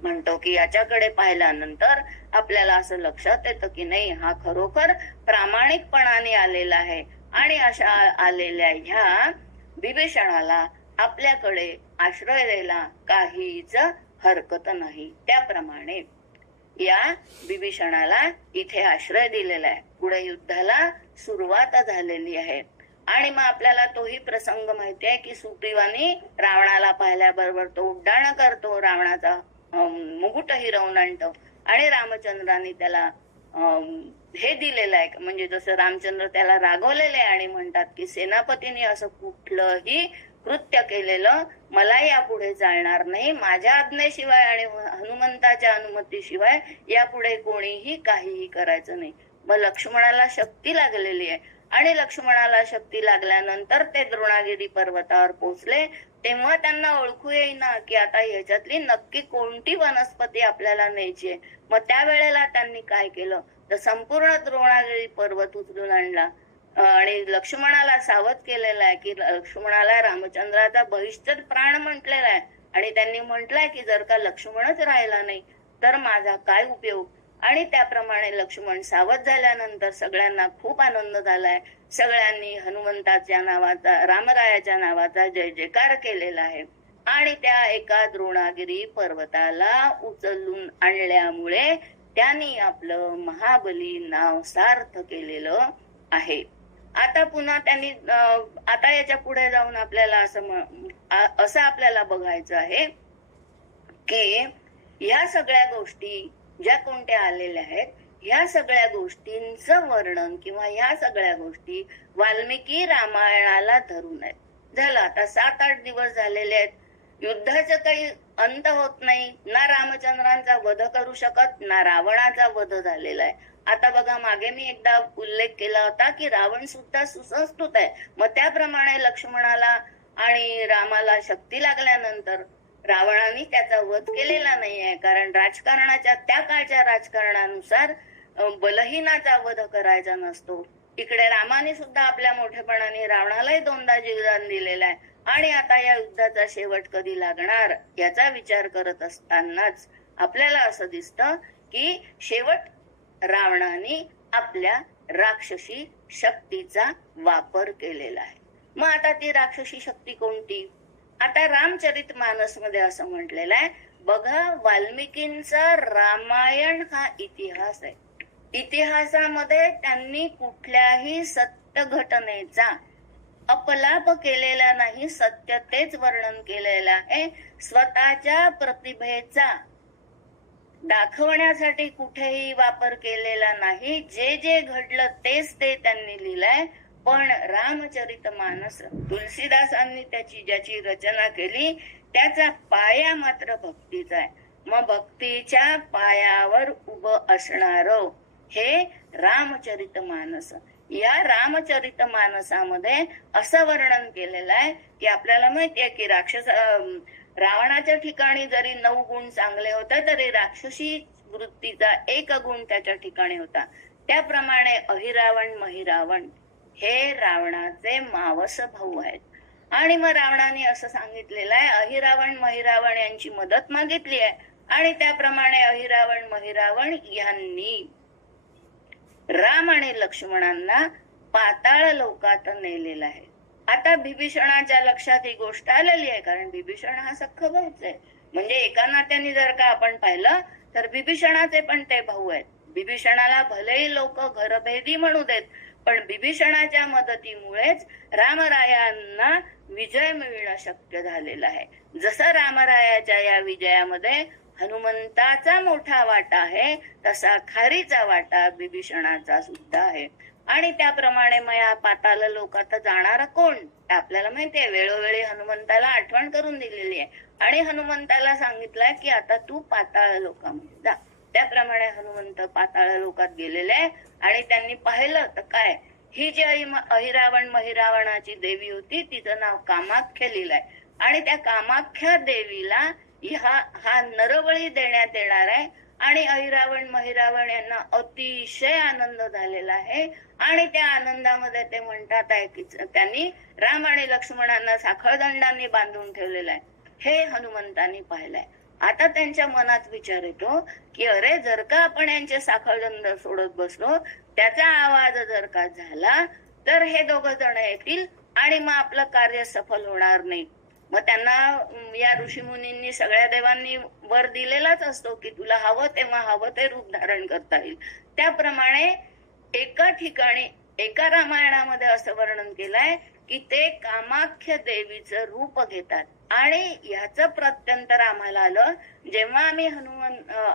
म्हणतो की याच्याकडे पाहिल्यानंतर आपल्याला असं लक्षात येतं की नाही, हा खरोखर प्रामाणिकपणाने आलेला आहे आणि अशा आलेल्या ह्या विभीषणाला आपल्याकडे आश्रय द्यायला काहीच हरकत नाही. त्याप्रमाणे या विभीषणाला इथे आश्रय दिलेला आहे. पुढे युद्धाला सुरुवात झालेली आहे आणि मग आपल्याला तोही प्रसंग माहिती आहे की सुग्रीवाने रावणाला पाहिल्याबरोबर तो उड्डाण करतो, रावणाचा मुकुट हिरवून आणतो आणि रामचंद्राने त्याला हे दिलेलं आहे. म्हणजे जसं रामचंद्र त्याला रागवलेले आणि म्हणतात की सेनापतीने असं कुठलंही कृत्य केलेलं मला यापुढे चालणार नाही, माझ्या आज्ञेशिवाय आणि हनुमंताच्या अनुमतीशिवाय यापुढे कोणीही काहीही करायचं नाही. मग लक्ष्मणाला शक्ती लागलेली आहे आणि लक्ष्मणाला शक्ती लागल्यानंतर ते द्रोणागिरी पर्वतावर पोहोचले. तेव्हा त्यांना ओळखू येईना की आता ह्याच्यातली नक्की कोणती वनस्पती आपल्याला न्यायची आहे. मग त्यावेळेला त्यांनी काय केलं तर संपूर्ण द्रोणागिरी पर्वत उचलून आणला आणि लक्ष्मणाला सावध केलेला आहे की लक्ष्मणाला रामचंद्राचा बहिष्ठ प्राण म्हटलेला आहे आणि त्यांनी म्हटलंय की जर का लक्ष्मणच राहिला नाही तर माझा काय उपयोग. आणि त्याप्रमाणे लक्ष्मण सावध झाल्यानंतर सगळ्यांना खूप आनंद झालाय. सगळ्यांनी हनुमंताच्या नावाचा, रामरायाच्या नावाचा जय जयकार केलेला आहे आणि त्या एका द्रोणागिरी पर्वताला उचलून आणल्यामुळे त्यांनी आपलं महाबली नाव सार्थ केलेलं आहे. आता पुन्हा त्यांनी आता याच्या पुढे जाऊन आपल्याला असं आपल्याला बघायचं आहे की ह्या सगळ्या गोष्टी ज्या कोणत्या आलेल्या आहेत, ह्या सगळ्या गोष्टींचं वर्णन किंवा ह्या सगळ्या गोष्टी वाल्मिकी रामायणाला धरून आहेत. झालं, आता 7-8 दिवस झालेले आहेत. युद्धाचं काही अंत होत नाही, ना रामचंद्रांचा वध करू शकत, ना रावणाचा वध झालेला आहे. आता बघा, मागे मी एकदा उल्लेख केला होता की रावण सुद्धा सुसंस्कृत आहे. मग त्याप्रमाणे लक्ष्मणाला आणि रामाला शक्ती लागल्यानंतर रावणाने त्याचा वध केलेला नाहीये, कारण राजकारणाच्या त्या काळच्या राजकारणानुसार बलहीनाचा वध करायचा नसतो. इकडे रामाने सुद्धा आपल्या मोठेपणाने रावणालाही 2दा जीवदान दिलेलं आहे आणि आता या युद्धाचा शेवट कधी लागणार याचा विचार करत असतानाच आपल्याला असं दिसतं की शेवट रावणाने आपल्या राक्षसी शक्तीचा वापर केलेला आहे. मग आता ती राक्षसी शक्ती कोणती. आता रामचरितमानस मध्ये असं म्हटलेलं आहे, बघा, वाल्मिकींचा रामायण हा इतिहास आहे. इतिहासामध्ये त्यांनी कुठल्याही सत्य घटनेचा अपलाप केलेला नाही, सत्य तेच वर्णन केलेलं आहे. स्वतःच्या प्रतिभेचा दाखवण्यासाठी कुठेही वापर केलेला नाही. जे जे घडलं तेच ते त्यांनी लिहिलंय. पण रामचरितमानस तुलसीदासांनी ज्याची रचना केली त्याचा पाया मात्र भक्तीचा आहे. मग भक्तीच्या पायावर उभं असणार हे रामचरितमानस. या रामचरितमानसामध्ये असं वर्णन केलेलं आहे की आपल्याला माहितीये की रावणाच्या ठिकाणी जरी 9 गुण चांगले होते तरी राक्षसी वृत्तीचा 1 गुण त्याच्या ठिकाणी होता. त्याप्रमाणे अहिरावण महिरावण हे रावणाचे मावस भाऊ आहेत. आणि मग रावणाने असं सांगितलेलं आहे, अहिरावण महिरावण यांची मदत मागितली आहे आणि त्याप्रमाणे अहिरावण महिरावण यांनी राम आणि लक्ष्मणांना पाताळ लोकात नेलेलं आहे. आता बिभीषणाच्या लक्षात ही गोष्ट आलेली आहे, कारण बिभीषण हा सख्खा भाऊच आहे. म्हणजे एका नात्याने जर का आपण पाहिलं तर बिभीषणाचे पण ते भाऊ आहेत. बिभीषणाला भलेही लोक घरभेदी म्हणू देत, पण बिभीषणाच्या मदतीमुळेच रामरायांना विजय मिळणं शक्य झालेलं आहे. जसं रामरायाच्या या विजयामध्ये हनुमंताचा मोठा वाटा आहे, तसा खारीचा वाटा बिभीषणाचा सुद्धा आहे. आणि त्याप्रमाणे मग या पाताल लोकात जाणार कोण, आपल्याला माहितीये. वेळोवेळी हनुमंताला आठवण करून दिलेली आहे आणि हनुमंताला सांगितलंय की आता तू पाताळ लोकांमध्ये जा. त्याप्रमाणे हनुमंत पाताळ लोकात गेलेले आहे आणि त्यांनी पाहिलं तर काय, ही जी अहिरावण महिरावणाची देवी होती तिचं नाव कामाख्या लिहिलंय आणि त्या कामाख्या देवीला हा नरबळी देण्यात येणार आहे. आणि अहिरावण महिरावण यांना अतिशय आनंद झालेला आहे आणि त्या आनंदामध्ये ते म्हणतात आहे की त्यांनी राम आणि लक्ष्मणांना साखळदंडांनी बांधून ठेवलेलं आहे. हे हनुमंतांनी पाहिलंय. आता त्यांच्या मनात विचार येतो की अरे, जर का आपण यांचे साखळदंड सोडत बसलो, त्याचा आवाज जर का झाला तर हे दोघं जण येतील आणि मग आपलं कार्य सफल होणार नाही. मग त्यांना या ऋषीमुनींनी सगळ्या देवांनी वर दिलेलाच असतो की तुला हवं तेव्हा हवं ते रूप धारण करता येईल. त्याप्रमाणे एका ठिकाणी एका रामायणामध्ये असं वर्णन केलंय की ते कामाख्य देवीचं रूप घेतात. आणि ह्याचं प्रत्यंतर आम्हाला आलं जेव्हा आम्ही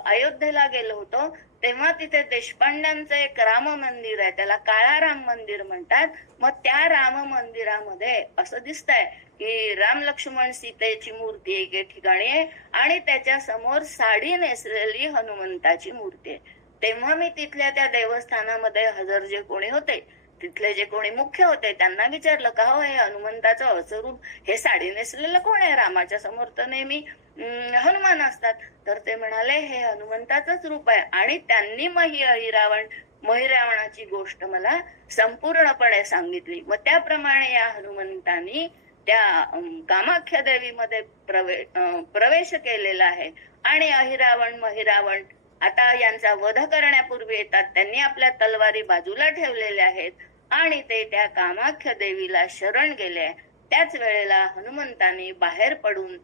अयोध्येला गेलो होतो, तेव्हा तिथे देशपांड्यांचं एक राम मंदिर आहे, त्याला काळा राम मंदिर म्हणतात. मग त्या राम मंदिरामध्ये असं दिसतंय की राम लक्ष्मण सीतेची मूर्ती एके ठिकाणी आहे आणि त्याच्या समोर साडी नेसलेली हनुमंताची मूर्ती आहे. तेव्हा मी तिथल्या त्या देवस्थानामध्ये हजर जे कोणी होते, तिथले जे कोणी मुख्य होते, त्यांना विचारलं का हो, हे हनुमंताचं असं रूप, हे साडी नेसलेलं कोण आहे? रामाच्या समोर तर नेहमी हनुमान असतात. तर ते म्हणाले हे हनुमंताचंच रूप आहे. आणि त्यांनी मग ही अहिरावण महिरावणाची गोष्ट मला संपूर्णपणे सांगितली. मग त्याप्रमाणे या हनुमंतांनी त्या कामाख्या देवीमध्ये प्रवेश केलेला आहे. आणि अहिरावण महिरावण आता यांचा वध करण्यापूर्वी येतात, त्यांनी आपल्या तलवारी बाजूला ठेवलेल्या आहेत आणि ते त्या कामाख्या देवीला शरण गेले. त्याच वेळेला हनुमंतांनी बाहेर पडून,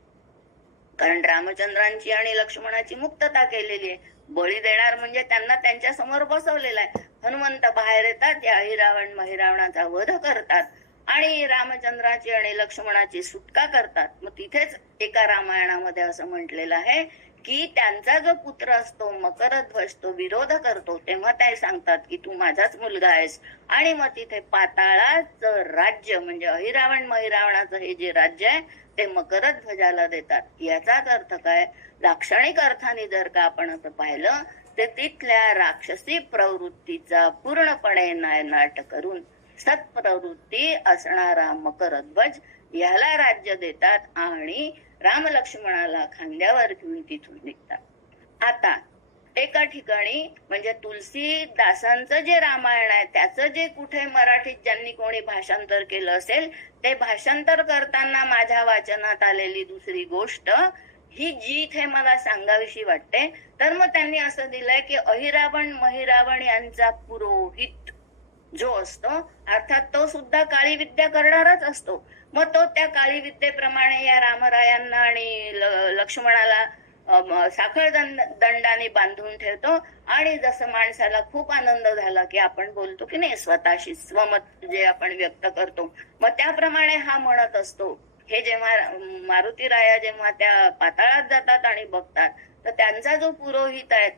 कारण रामचंद्रांची आणि लक्ष्मणाची मुक्तता केलेली आहे, बळी देणार म्हणजे त्यांना त्यांच्या समोर बसवलेला आहे. हनुमंत बाहेर येतात, या अहिरावण महिरावणाचा वध करतात आणि रामचंद्राची आणि लक्ष्मणाची सुटका करतात. मग तिथेच एका रामायणामध्ये असं म्हटलेलं आहे की त्यांचा जो पुत्र असतो मकरध्वज, तो विरोध करतो, तेव्हा ते सांगतात की तू माझाच मुलगा आहेस. आणि मग तिथे पाताळाचं राज्य म्हणजे अहिरावण महिरावणाचं हे जे राज्य आहे ते मकरध्वजाला देतात. याचाच अर्थ काय, लाक्षणिक अर्थाने जर का आपण असं पाहिलं तर तिथल्या राक्षसी प्रवृत्तीचा पूर्णपणे नायनाट करून सत्प्रवृत्ती असणारा मकरध्वज याला राज्य देतात आणि राम लक्ष्मणाला खांद्यावर घेऊन तिथून निघतात. आता एका ठिकाणी म्हणजे तुलसीदासांचं जे रामायण आहे त्याचं जे कुठे मराठीत ज्यांनी कोणी भाषांतर केलं असेल, ते भाषांतर करताना माझ्या वाचनात आलेली दुसरी गोष्ट ही जी इथे मला सांगावीशी वाटते, तर मग त्यांनी असं दिलंय की अहिरावण महिरावण यांचा पुरोहित जो असतो, अर्थात तो सुद्धा काळी विद्या करणाराच असतो. मग तो त्या काळी विद्येप्रमाणे या रामरायांना आणि लक्ष्मणाला साखळ दंडाने बांधून ठेवतो. आणि जसं माणसाला खूप आनंद झाला की आपण बोलतो की नाही, स्वतःशी स्वमत जे आपण व्यक्त करतो, मग त्याप्रमाणे हा म्हणत असतो. हे जेव्हा मारुती राया जेव्हा त्या पाताळात जातात आणि बघतात, तर त्यांचा जो पुरोहित आहे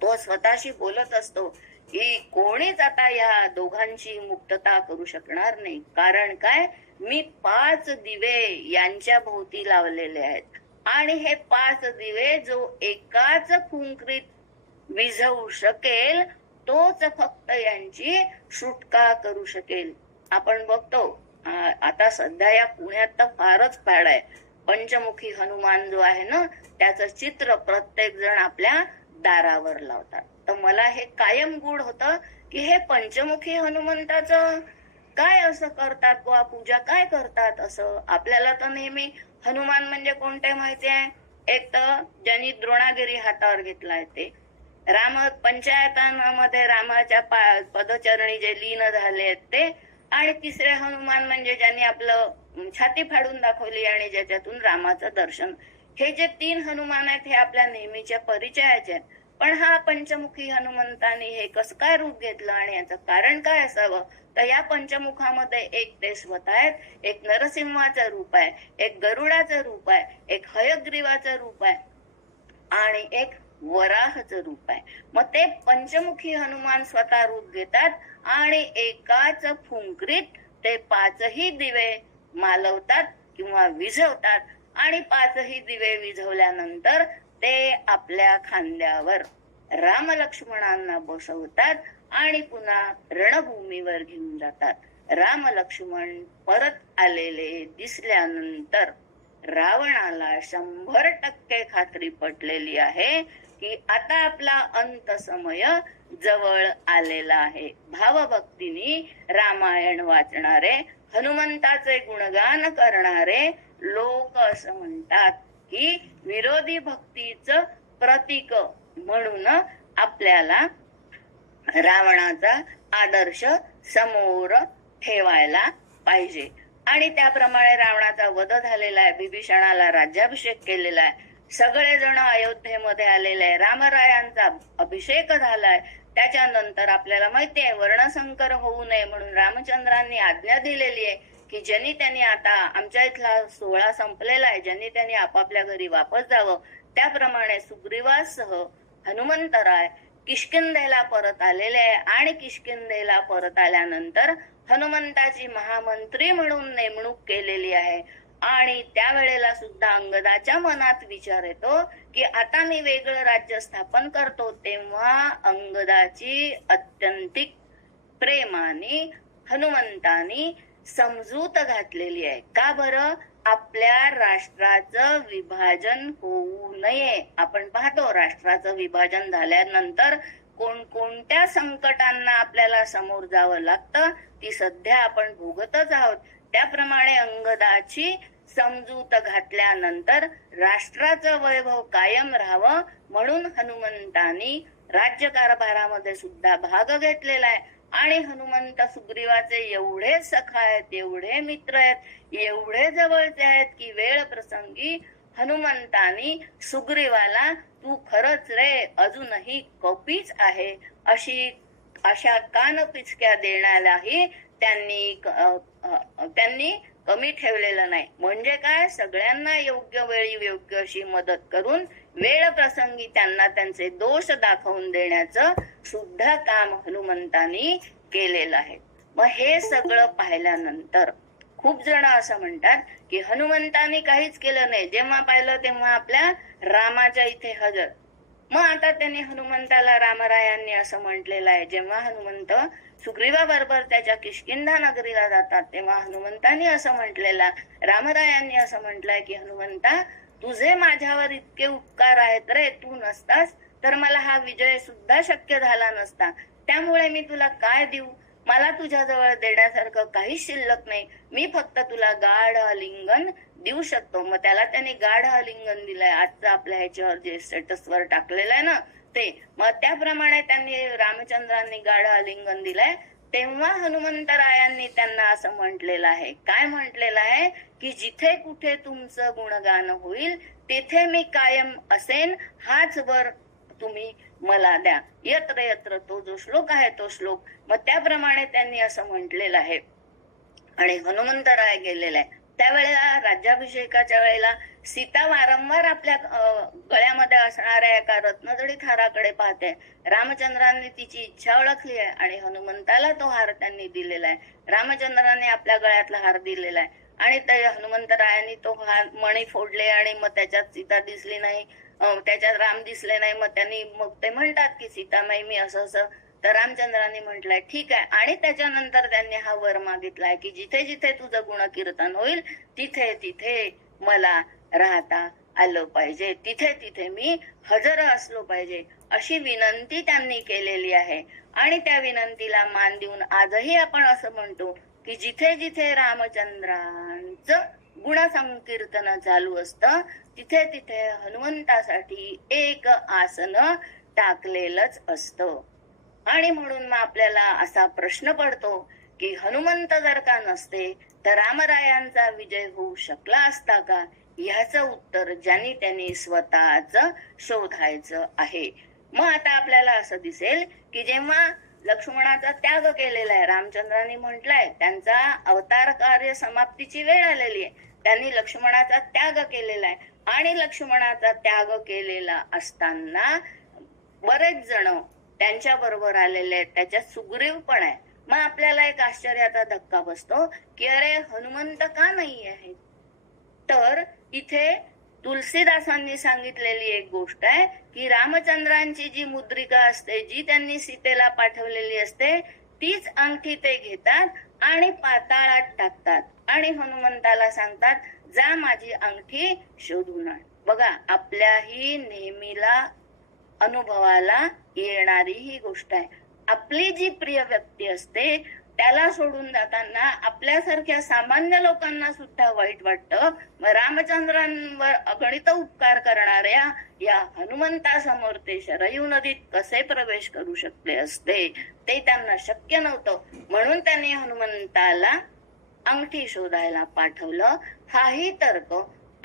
तो स्वतःशी बोलत असतो की कोणीच आता या दोघांची मुक्तता करू शकणार नाही. कारण काय, मी 5 दिवे यांच्या भोवती लावलेले आहेत आणि हे 5 दिवे जो एकाच फुंकरीत विझवू शकेल तोच फक्त यांची सुटका करू शकेल. आपण बघतो आता सध्या या पुण्यात तर फारच फॅड आहे. पंचमुखी हनुमान जो आहे ना, त्याचं चित्र प्रत्येक जण आपल्या दारावर लावतात. तर मला हे कायम गूढ होतं की हे पंचमुखी हनुमंताचं काय असं करतात बुवा, पूजा काय करतात असं. आपल्याला तर नेहमी हनुमान म्हणजे कोणते माहिती आहे, एक तर ज्यांनी द्रोणागिरी हातावर घेतलाय ते राम, पंचायतांमध्ये रामाच्या पदचरणी जे लीन झाले ते, आणि तिसरे हनुमान म्हणजे ज्यांनी आपलं छाती फाडून दाखवली आणि ज्याच्यातून रामाचं दर्शन. हे जे 3 हनुमान आहेत हे आपल्या नेहमीच्या परिचयाचे आहेत. पण हा पंचमुखी हनुमंतानी हे कसं काय रूप घेतलं आणि याचं कारण काय असावं? तर या पंचमुखामध्ये एक ते स्वतः आहेत, एक नरसिंहाचं रूप आहे, एक गरुडाचं रूप आहे, एक हयग्रीवाचं रूप आहे आणि एक वराहचं रूप आहे. मग ते पंचमुखी हनुमान स्वतः रूप घेतात आणि एकाच फुंकरीत ते 5ही दिवे मालवतात किंवा विझवतात आणि 5ही दिवे विझवल्यानंतर ते आपल्या खांद्यावर राम लक्ष्मणांना बसवतात आणि पुन्हा रणभूमीवर घेऊन जातात. राम लक्ष्मण परत आलेले दिसल्यानंतर रावणाला 100% खात्री पटलेली आहे की आता आपला अंत समय जवळ आलेला आहे. भावभक्तीने रामायण वाचणारे, हनुमंताचे गुणगान करणारे लोक असं म्हणतात की विरोधी भक्तीचं प्रतीक म्हणून आपल्याला रावणाचा आदर्श समोर ठेवायला पाहिजे. आणि त्याप्रमाणे रावणाचा वध झालेला आहे, बिभीषणाला राज्याभिषेक केलेला आहे, सगळेजण अयोध्येमध्ये आलेले आहे, रामरायांचा अभिषेक झालाय. त्याच्यानंतर आपल्याला माहिती आहे वर्णसंकर होऊ नये म्हणून रामचंद्रांनी आज्ञा दिलेली आहे की ज्यांनी त्यांनी आता आमच्या इथला सोहळा संपलेला आहे, ज्यांनी त्यांनी आपापल्या घरी वापस जावं. त्याप्रमाणे सुग्रीवासह हनुमंतराय किष्किंधेला परत आलेले आहे आणि किष्किंधेला परत आल्यानंतर हनुमंताची महामंत्री म्हणून नेमणूक केलेली आहे. आणि त्यावेळेला सुद्धा अंगदाच्या मनात विचार येतो की आता मी वेगळं राज्य स्थापन करतो. तेव्हा अंगदाची अत्यंतिक प्रेमाने हनुमंतानी समजूत घातलेली आहे. का बरं? आपल्या राष्ट्राचं विभाजन होऊ नये. आपण पाहतो राष्ट्राचं विभाजन झाल्यानंतर कोणकोणत्या संकटांना आपल्याला समोर जावं लागतं, ती सध्या आपण भोगतच आहोत. त्याप्रमाणे अंगदाची समजूत घातल्यानंतर राष्ट्राचं वैभव कायम राहावं म्हणून हनुमंतानी राज्यकारभारामध्ये सुद्धा भाग घेतलेला आहे. आणि हनुमंत सुग्रीवाचे एवढे सखा आहेत, एवढे मित्र आहेत, एवढे जवळचे आहेत की वेळ प्रसंगी हनुमंतानी सुग्रीवाला तू खरंच रे अजूनही कपीच आहे अशा कानपिचक्या देण्यालाही त्यांनी कमी ठेवलेलं नाही. म्हणजे काय? सगळ्यांना योग्य वेळी योग्य अशी मदत करून वेळ प्रसंगी त्यांना त्यांचे दोष दाखवून देण्याचं सुद्धा काम हनुमंतानी केलेलं आहे. मग हे सगळं पाहिल्यानंतर खूप जण असं म्हणतात की हनुमंतानी काहीच केलं नाही, जेव्हा पाहिलं तेव्हा आपल्या रामाच्या इथे हजर. मग आता त्यांनी हनुमंताला रामरायांनी असं म्हटलेलं आहे, जेव्हा हनुमंत सुग्रीवाबरोबर त्याच्या किष्किंधा नगरीला जातात तेव्हा हनुमंतानी असं म्हटलेला, रामरायांनी असं म्हटलंय की हनुमंता तुझे माझ्यावर इतके उपकार आहेत रे, तू नसतास तर मला हा विजय सुद्धा शक्य झाला नसता. त्यामुळे मी तुला काय देऊ? मला तुझ्याजवळ देण्यासारखं काहीच शिल्लक नाही. मी फक्त तुला गाढ आलिंगन देऊ शकतो. मग त्याला त्यांनी गाढ आलिंगन दिलंय. आजचं आपल्या ह्याच्यावर जे स्टेटसवर टाकलेलं आहे ना ते. मग त्याप्रमाणे त्यांनी रामचंद्रांनी गाढ आलिंगन दिलंय. तेव्हा हनुमंतरायांनी त्यांना असं म्हटलेलं आहे, काय म्हटलेलं आहे की जिथे कुठे तुमचं गुणगान होईल तेथे मी कायम असेन, हाच वर तुम्ही मला द्या. यत्र यत्र, तो जो श्लोक आहे तो श्लोक. मग त्याप्रमाणे त्यांनी असं म्हटलेलं आहे आणि हनुमंतराय गेलेला आहे. त्यावेळेला राज्याभिषेकाच्या वेळेला सीता वारंवार आपल्या गळ्यामध्ये असणाऱ्या एका रत्नजडीत हाराकडे पाहते. रामचंद्रांनी तिची इच्छा ओळखली आहे आणि हनुमंताला तो हार त्यांनी दिलेला आहे. रामचंद्रांनी आपल्या गळ्यातला हार दिलेला आहे आणि हनुमंतरायांनी तो हार मणी फोडले आणि मग त्याच्यात सीता दिसली नाही, त्याच्यात राम दिसले नाही. मग ते म्हणतात की सीतामाई मी असं असं. तर रामचंद्रांनी म्हटलंय ठीक आहे. आणि त्याच्यानंतर त्यांनी हा वर मागितलाय की जिथे जिथे तुझं गुणकीर्तन होईल तिथे तिथे मला राहता आलं पाहिजे, तिथे तिथे मी हजर असलो पाहिजे, अशी विनंती त्यांनी केलेली आहे. आणि त्या विनंतीला मान देऊन आजही आपण असं म्हणतो की जिथे जिथे रामचंद्रांचं गुणसंकीर्तन चालू असतं तिथे तिथे हनुमंतासाठी एक आसन टाकलेलंच असतं. आणि म्हणून मग आपल्याला असा प्रश्न पडतो की हनुमंत जर का नसते तर रामरायांचा विजय होऊ शकला असता का, ह्याचं उत्तर ज्यांनी त्यांनी स्वतःच शोधायचं आहे. मग आता आपल्याला असं दिसेल की जेव्हा लक्ष्मणाचा त्याग केलेला आहे, रामचंद्रांनी म्हटलंय त्यांचा अवतार कार्य समाप्तीची वेळ आलेली आहे, त्यांनी लक्ष्मणाचा त्याग केलेला आहे. आणि लक्ष्मणाचा त्याग केलेला असताना बरेच जण त्यांच्या बरोबर आलेले आहेत, त्याच्यात सुग्रीव पण आहे. मग आपल्याला एक आश्चर्याचा धक्का बसतो की अरे हनुमंत का नाही आहे. तर इथे तुलसीदासांनी सांगितलेली एक गोष्ट आहे की रामचंद्रांची जी मुद्रिका असते, जी त्यांनी सीतेला पाठवलेली असते, तीच अंगठी ते घेतात आणि पाताळात टाकतात आणि हनुमंताला सांगतात जा माझी अंगठी शोधून आण. बघा, आपल्याही नेहमीला अनुभवाला येणारी ही गोष्ट आहे. आपली जी प्रिय व्यक्ती असते त्याला सोडून जाताना आपल्यासारख्या सामान्य लोकांना सुद्धा वाईट वाटतं. रामचंद्रांवर अगणित उपकार करणाऱ्या या हनुमंतासमोर ते शरयू नदीत कसे प्रवेश करू शकले असते, ते त्यांना शक्य नव्हतं. म्हणून त्यांनी हनुमंताला अंगठी शोधायला पाठवलं. हाही तर्क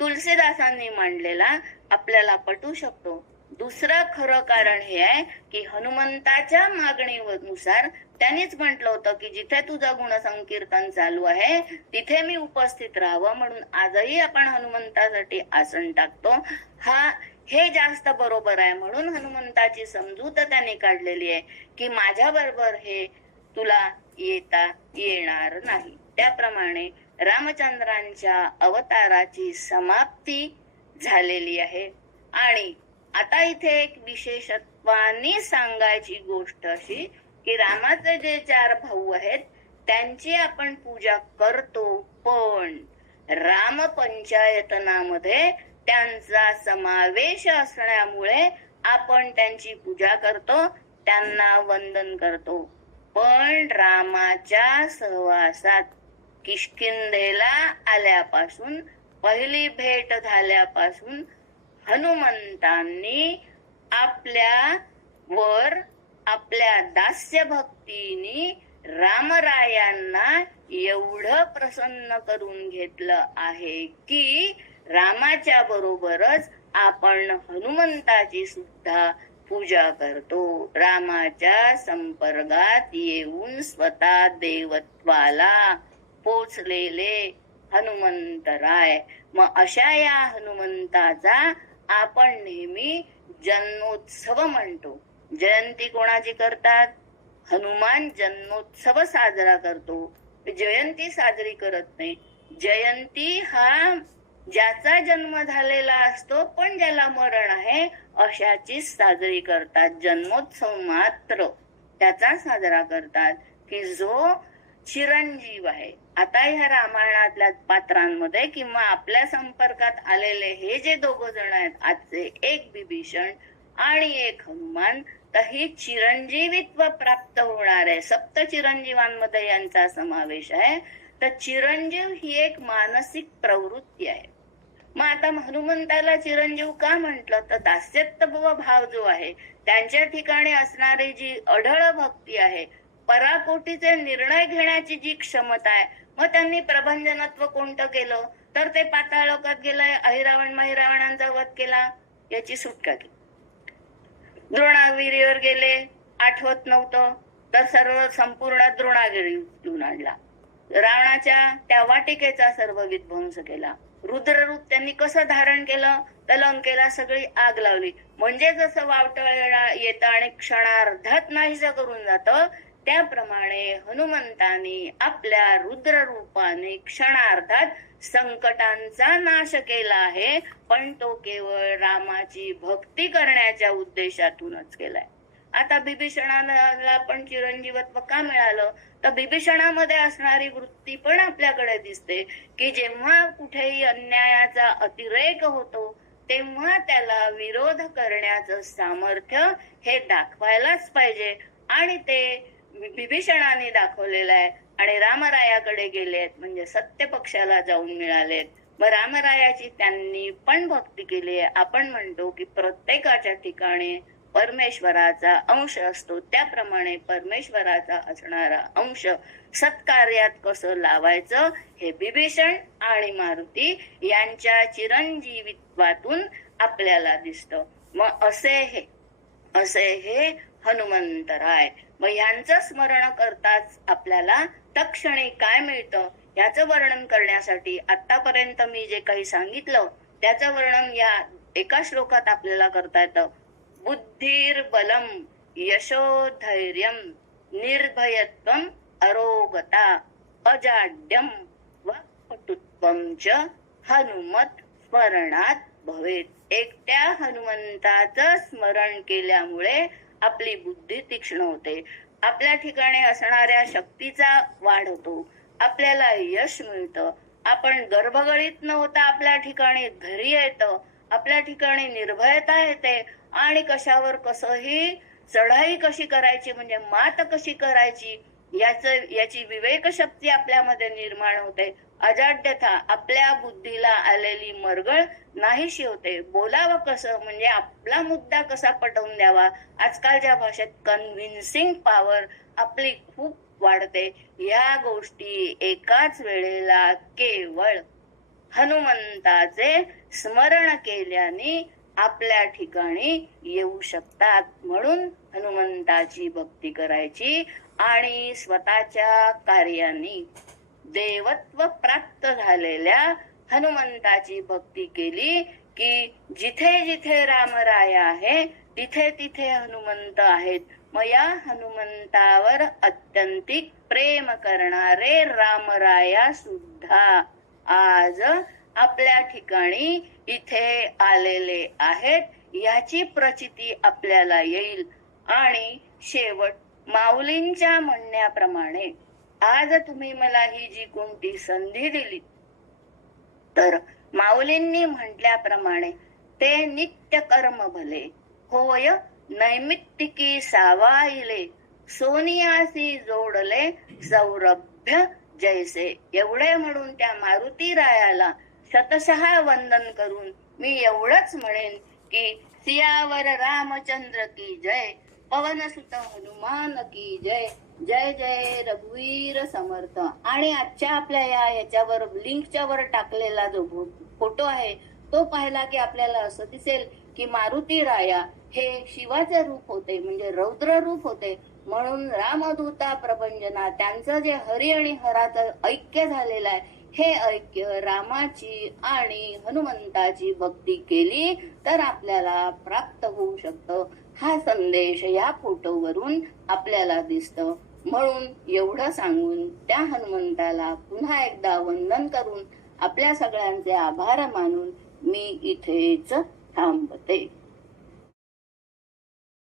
तुलसीदासांनी मांडलेला आपल्याला पटू शकतो. दुसरं खरं कारण हे आहे की हनुमंताच्या मागणीनुसार त्यांनीच म्हटलं होतं की जिथे तुझं गुणसंकीर्तन चालू आहे तिथे मी उपस्थित राहावं, म्हणून आजही आपण हनुमंतासाठी आसन टाकतो. हे जास्त बरोबर आहे. म्हणून हनुमंताची समजूत त्यांनी काढलेली आहे की माझ्या बरोबर हे तुला येता येणार नाही. त्याप्रमाणे रामचंद्रांच्या अवताराची समाप्ती झालेली आहे. आणि आता इथे एक विशेषत्वाने सांगायची गोष्ट अशी की रामाचे जे 4 भाऊ आहेत त्यांची आपण पूजा करतो, पण राम पंचायतनामध्ये त्यांचा समावेश असण्यामुळे आपण त्यांची पूजा करतो, त्यांना वंदन करतो. पण रामाच्या सहवासात किष्किंधेला आल्यापासून, पहिली भेट झाल्यापासून हनुमंतांनी आपल्यावर आपल्या दास्य भक्तीने रामरायांना एवढं प्रसन्न करून घेतलं आहे की रामाच्या बरोबरच आपण हनुमंताची सुद्धा पूजा करतो. रामाच्या संपर्कात येऊन स्वतः देवत्वाला पोचलेले हनुमंतराय. मग अशा या हनुमंताचा आपण नेहमी जन्मोत्सव म्हणतो. जयंती कोणाची करतात? हनुमान जन्मोत्सव साजरा करतो, जयंती साजरी करत नाही. जयंती हा ज्याचा जन्म झालेला असतो पण ज्याला मरण आहे अशाचीच साजरी करतात. जन्मोत्सव मात्र त्याचा साजरा करतात की जो चिरंजीव आहे. आता ह्या रामायणातल्या पात्रांमध्ये किंवा आपल्या संपर्कात आलेले हे जे 2 जण आहेत आजचे, एक विभीषण आणि एक हनुमान, तर ही चिरंजीवित्व प्राप्त होणार आहे. 7 चिरंजीवांमध्ये यांचा समावेश आहे. तर चिरंजीव ही एक मानसिक प्रवृत्ती आहे. मग आता हनुमंताला चिरंजीव का म्हटलं, तर दास्यत्व भाव जो आहे, त्यांच्या ठिकाणी असणारी जी अढळ भक्ती आहे, पराकोटीचे निर्णय घेण्याची जी क्षमता आहे. मग त्यांनी प्रभंजनत्व कोणतं केलं, तर ते पाताळ लोकात गेलंय, अहिरावण महिरावणांचा वध केला, याची सुटका केली. द्रोणागिरीवर गेले, आठवत नव्हतं, तर सर्व संपूर्ण द्रोणागिरी उचलून आणला. रावणाच्या त्या वाटिकेचा सर्व विध्वंस केला. रुद्ररूप त्यांनी कसं धारण केलं, तर लंकेला सगळी आग लावली. म्हणजे जसं वावटळ येतं आणि क्षणार्धात नाहीसं करून जातं, त्याप्रमाणे हनुमंतांनी आपल्या रुद्र रूपाने क्षणार्धात संकटांचा नाश केला आहे. पण तो केवळ रामाची भक्ती करण्याच्या उद्देशातूनच केलाय. आता बिभीषणाला पण चिरंजीवत्व का मिळालं, तर बिभीषणामध्ये असणारी वृत्ती पण आपल्याकडे दिसते की जेव्हा कुठेही अन्यायाचा अतिरेक होतो तेव्हा त्याला विरोध करण्याचं सामर्थ्य हे दाखवायलाच पाहिजे. आणि ते बिभीषणाने दाखवलेलं आहे. आणि रामरायाकडे गेलेत म्हणजे सत्य पक्षाला जाऊन मिळालेत. मग रामरायाची त्यांनी पण भक्ती केली आहे. आपण म्हणतो की प्रत्येकाच्या ठिकाणी परमेश्वराचा अंश असतो, त्याप्रमाणे परमेश्वराचा असणारा अंश सत्कार्यात कसं लावायचं हे विभीषण आणि मारुती यांच्या चिरंजीवित्वातून आपल्याला दिसतं. मग असे हे हनुमंतराय. मग ह्यांचं स्मरण करताच आपल्याला तत्क्षणी काय मिळतं याचं वर्णन करण्यासाठी आतापर्यंत मी जे काही सांगितलं त्याचं वर्णन या एका श्लोकात आपल्याला करता येतं. बुद्धिर्बलम यशोधैर्यम निर्भयत्वम अरोगता अजाड्यम व पटुत्वम च हनुमत स्मरणात भवेत. एकट्या हनुमंताचं स्मरण केल्यामुळे आपली बुद्धी तीक्ष्ण होते, आपल्या ठिकाणी असणाऱ्या शक्तीचा वाढ होतो, आपल्याला यश मिळतं, आपण गर्भगळीत न होता आपल्या ठिकाणी धैर्य येतं, आपल्या ठिकाणी निर्भयता येते आणि कशावर कसंही चढाई कशी करायची म्हणजे मात कशी करायची याची विवेक शक्ती आपल्यामध्ये निर्माण होते. अजाड्यता आपल्या बुद्धीला आलेली मरगळ नाहीशी होते. बोलावं कसं म्हणजे आपला मुद्दा कसा पटवून द्यावा, आजकालच्या भाषेत कन्व्हिन्सिंग पॉवर आपली खूप वाढते. या गोष्टी एकाच वेळेला केवळ हनुमंताचे स्मरण केल्याने आपल्या ठिकाणी येऊ शकतात. म्हणून हनुमंताची भक्ती करायची आणि स्वतःच्या कार्याने देवत्व प्राप्त झालेल्या हनुमंताची भक्ती केली की जिथे जिथे रामराय आहे तिथे तिथे हनुमंत आहेत. मग या हनुमंतावर अत्यंतिक प्रेम करणारे रामराया सुद्धा आज आपल्या ठिकाणी इथे आलेले आहेत याची प्रचिती आपल्याला येईल. आणि शेवट माऊलींच्या म्हणण्याप्रमाणे आज तुम्ही मला ही जी कोणती संधी दिली तर माऊलींनी म्हटल्याप्रमाणे ते नित्य कर्म भले होय नैमित्तिकी सावाईले सोनियासी जोडले सौरभ्य जैसे. एवढे म्हणून त्या मारुती रायाला शतशः वंदन करून मी एवढंच म्हणेन की सियावर रामचंद्र की जय, पवनसुत हनुमान की जय, जय जय रघुवीर समर्थ. आणि आजच्या आपल्या याच्यावर लिंकच्या वर टाकलेला जो फोटो आहे तो पाहिला की आपल्याला असं दिसेल की मारुती राया हे शिवाचे रूप होते म्हणजे रौद्र रूप होते. म्हणून रामदूता प्रपंचना त्यांचं जे हरी आणि हराचं ऐक्य झालेलं आहे हे ऐक्य रामाची आणि हनुमंताची भक्ती केली तर आपल्याला प्राप्त होऊ शकतं. हा संदेश या फोटोवरून आपल्याला दिसतं. म्हणून एवढं सांगून त्या हनुमंताला पुन्हा एकदा वंदन करून आपल्या सगळ्यांचे आभार मानून मी इथेच थांबते.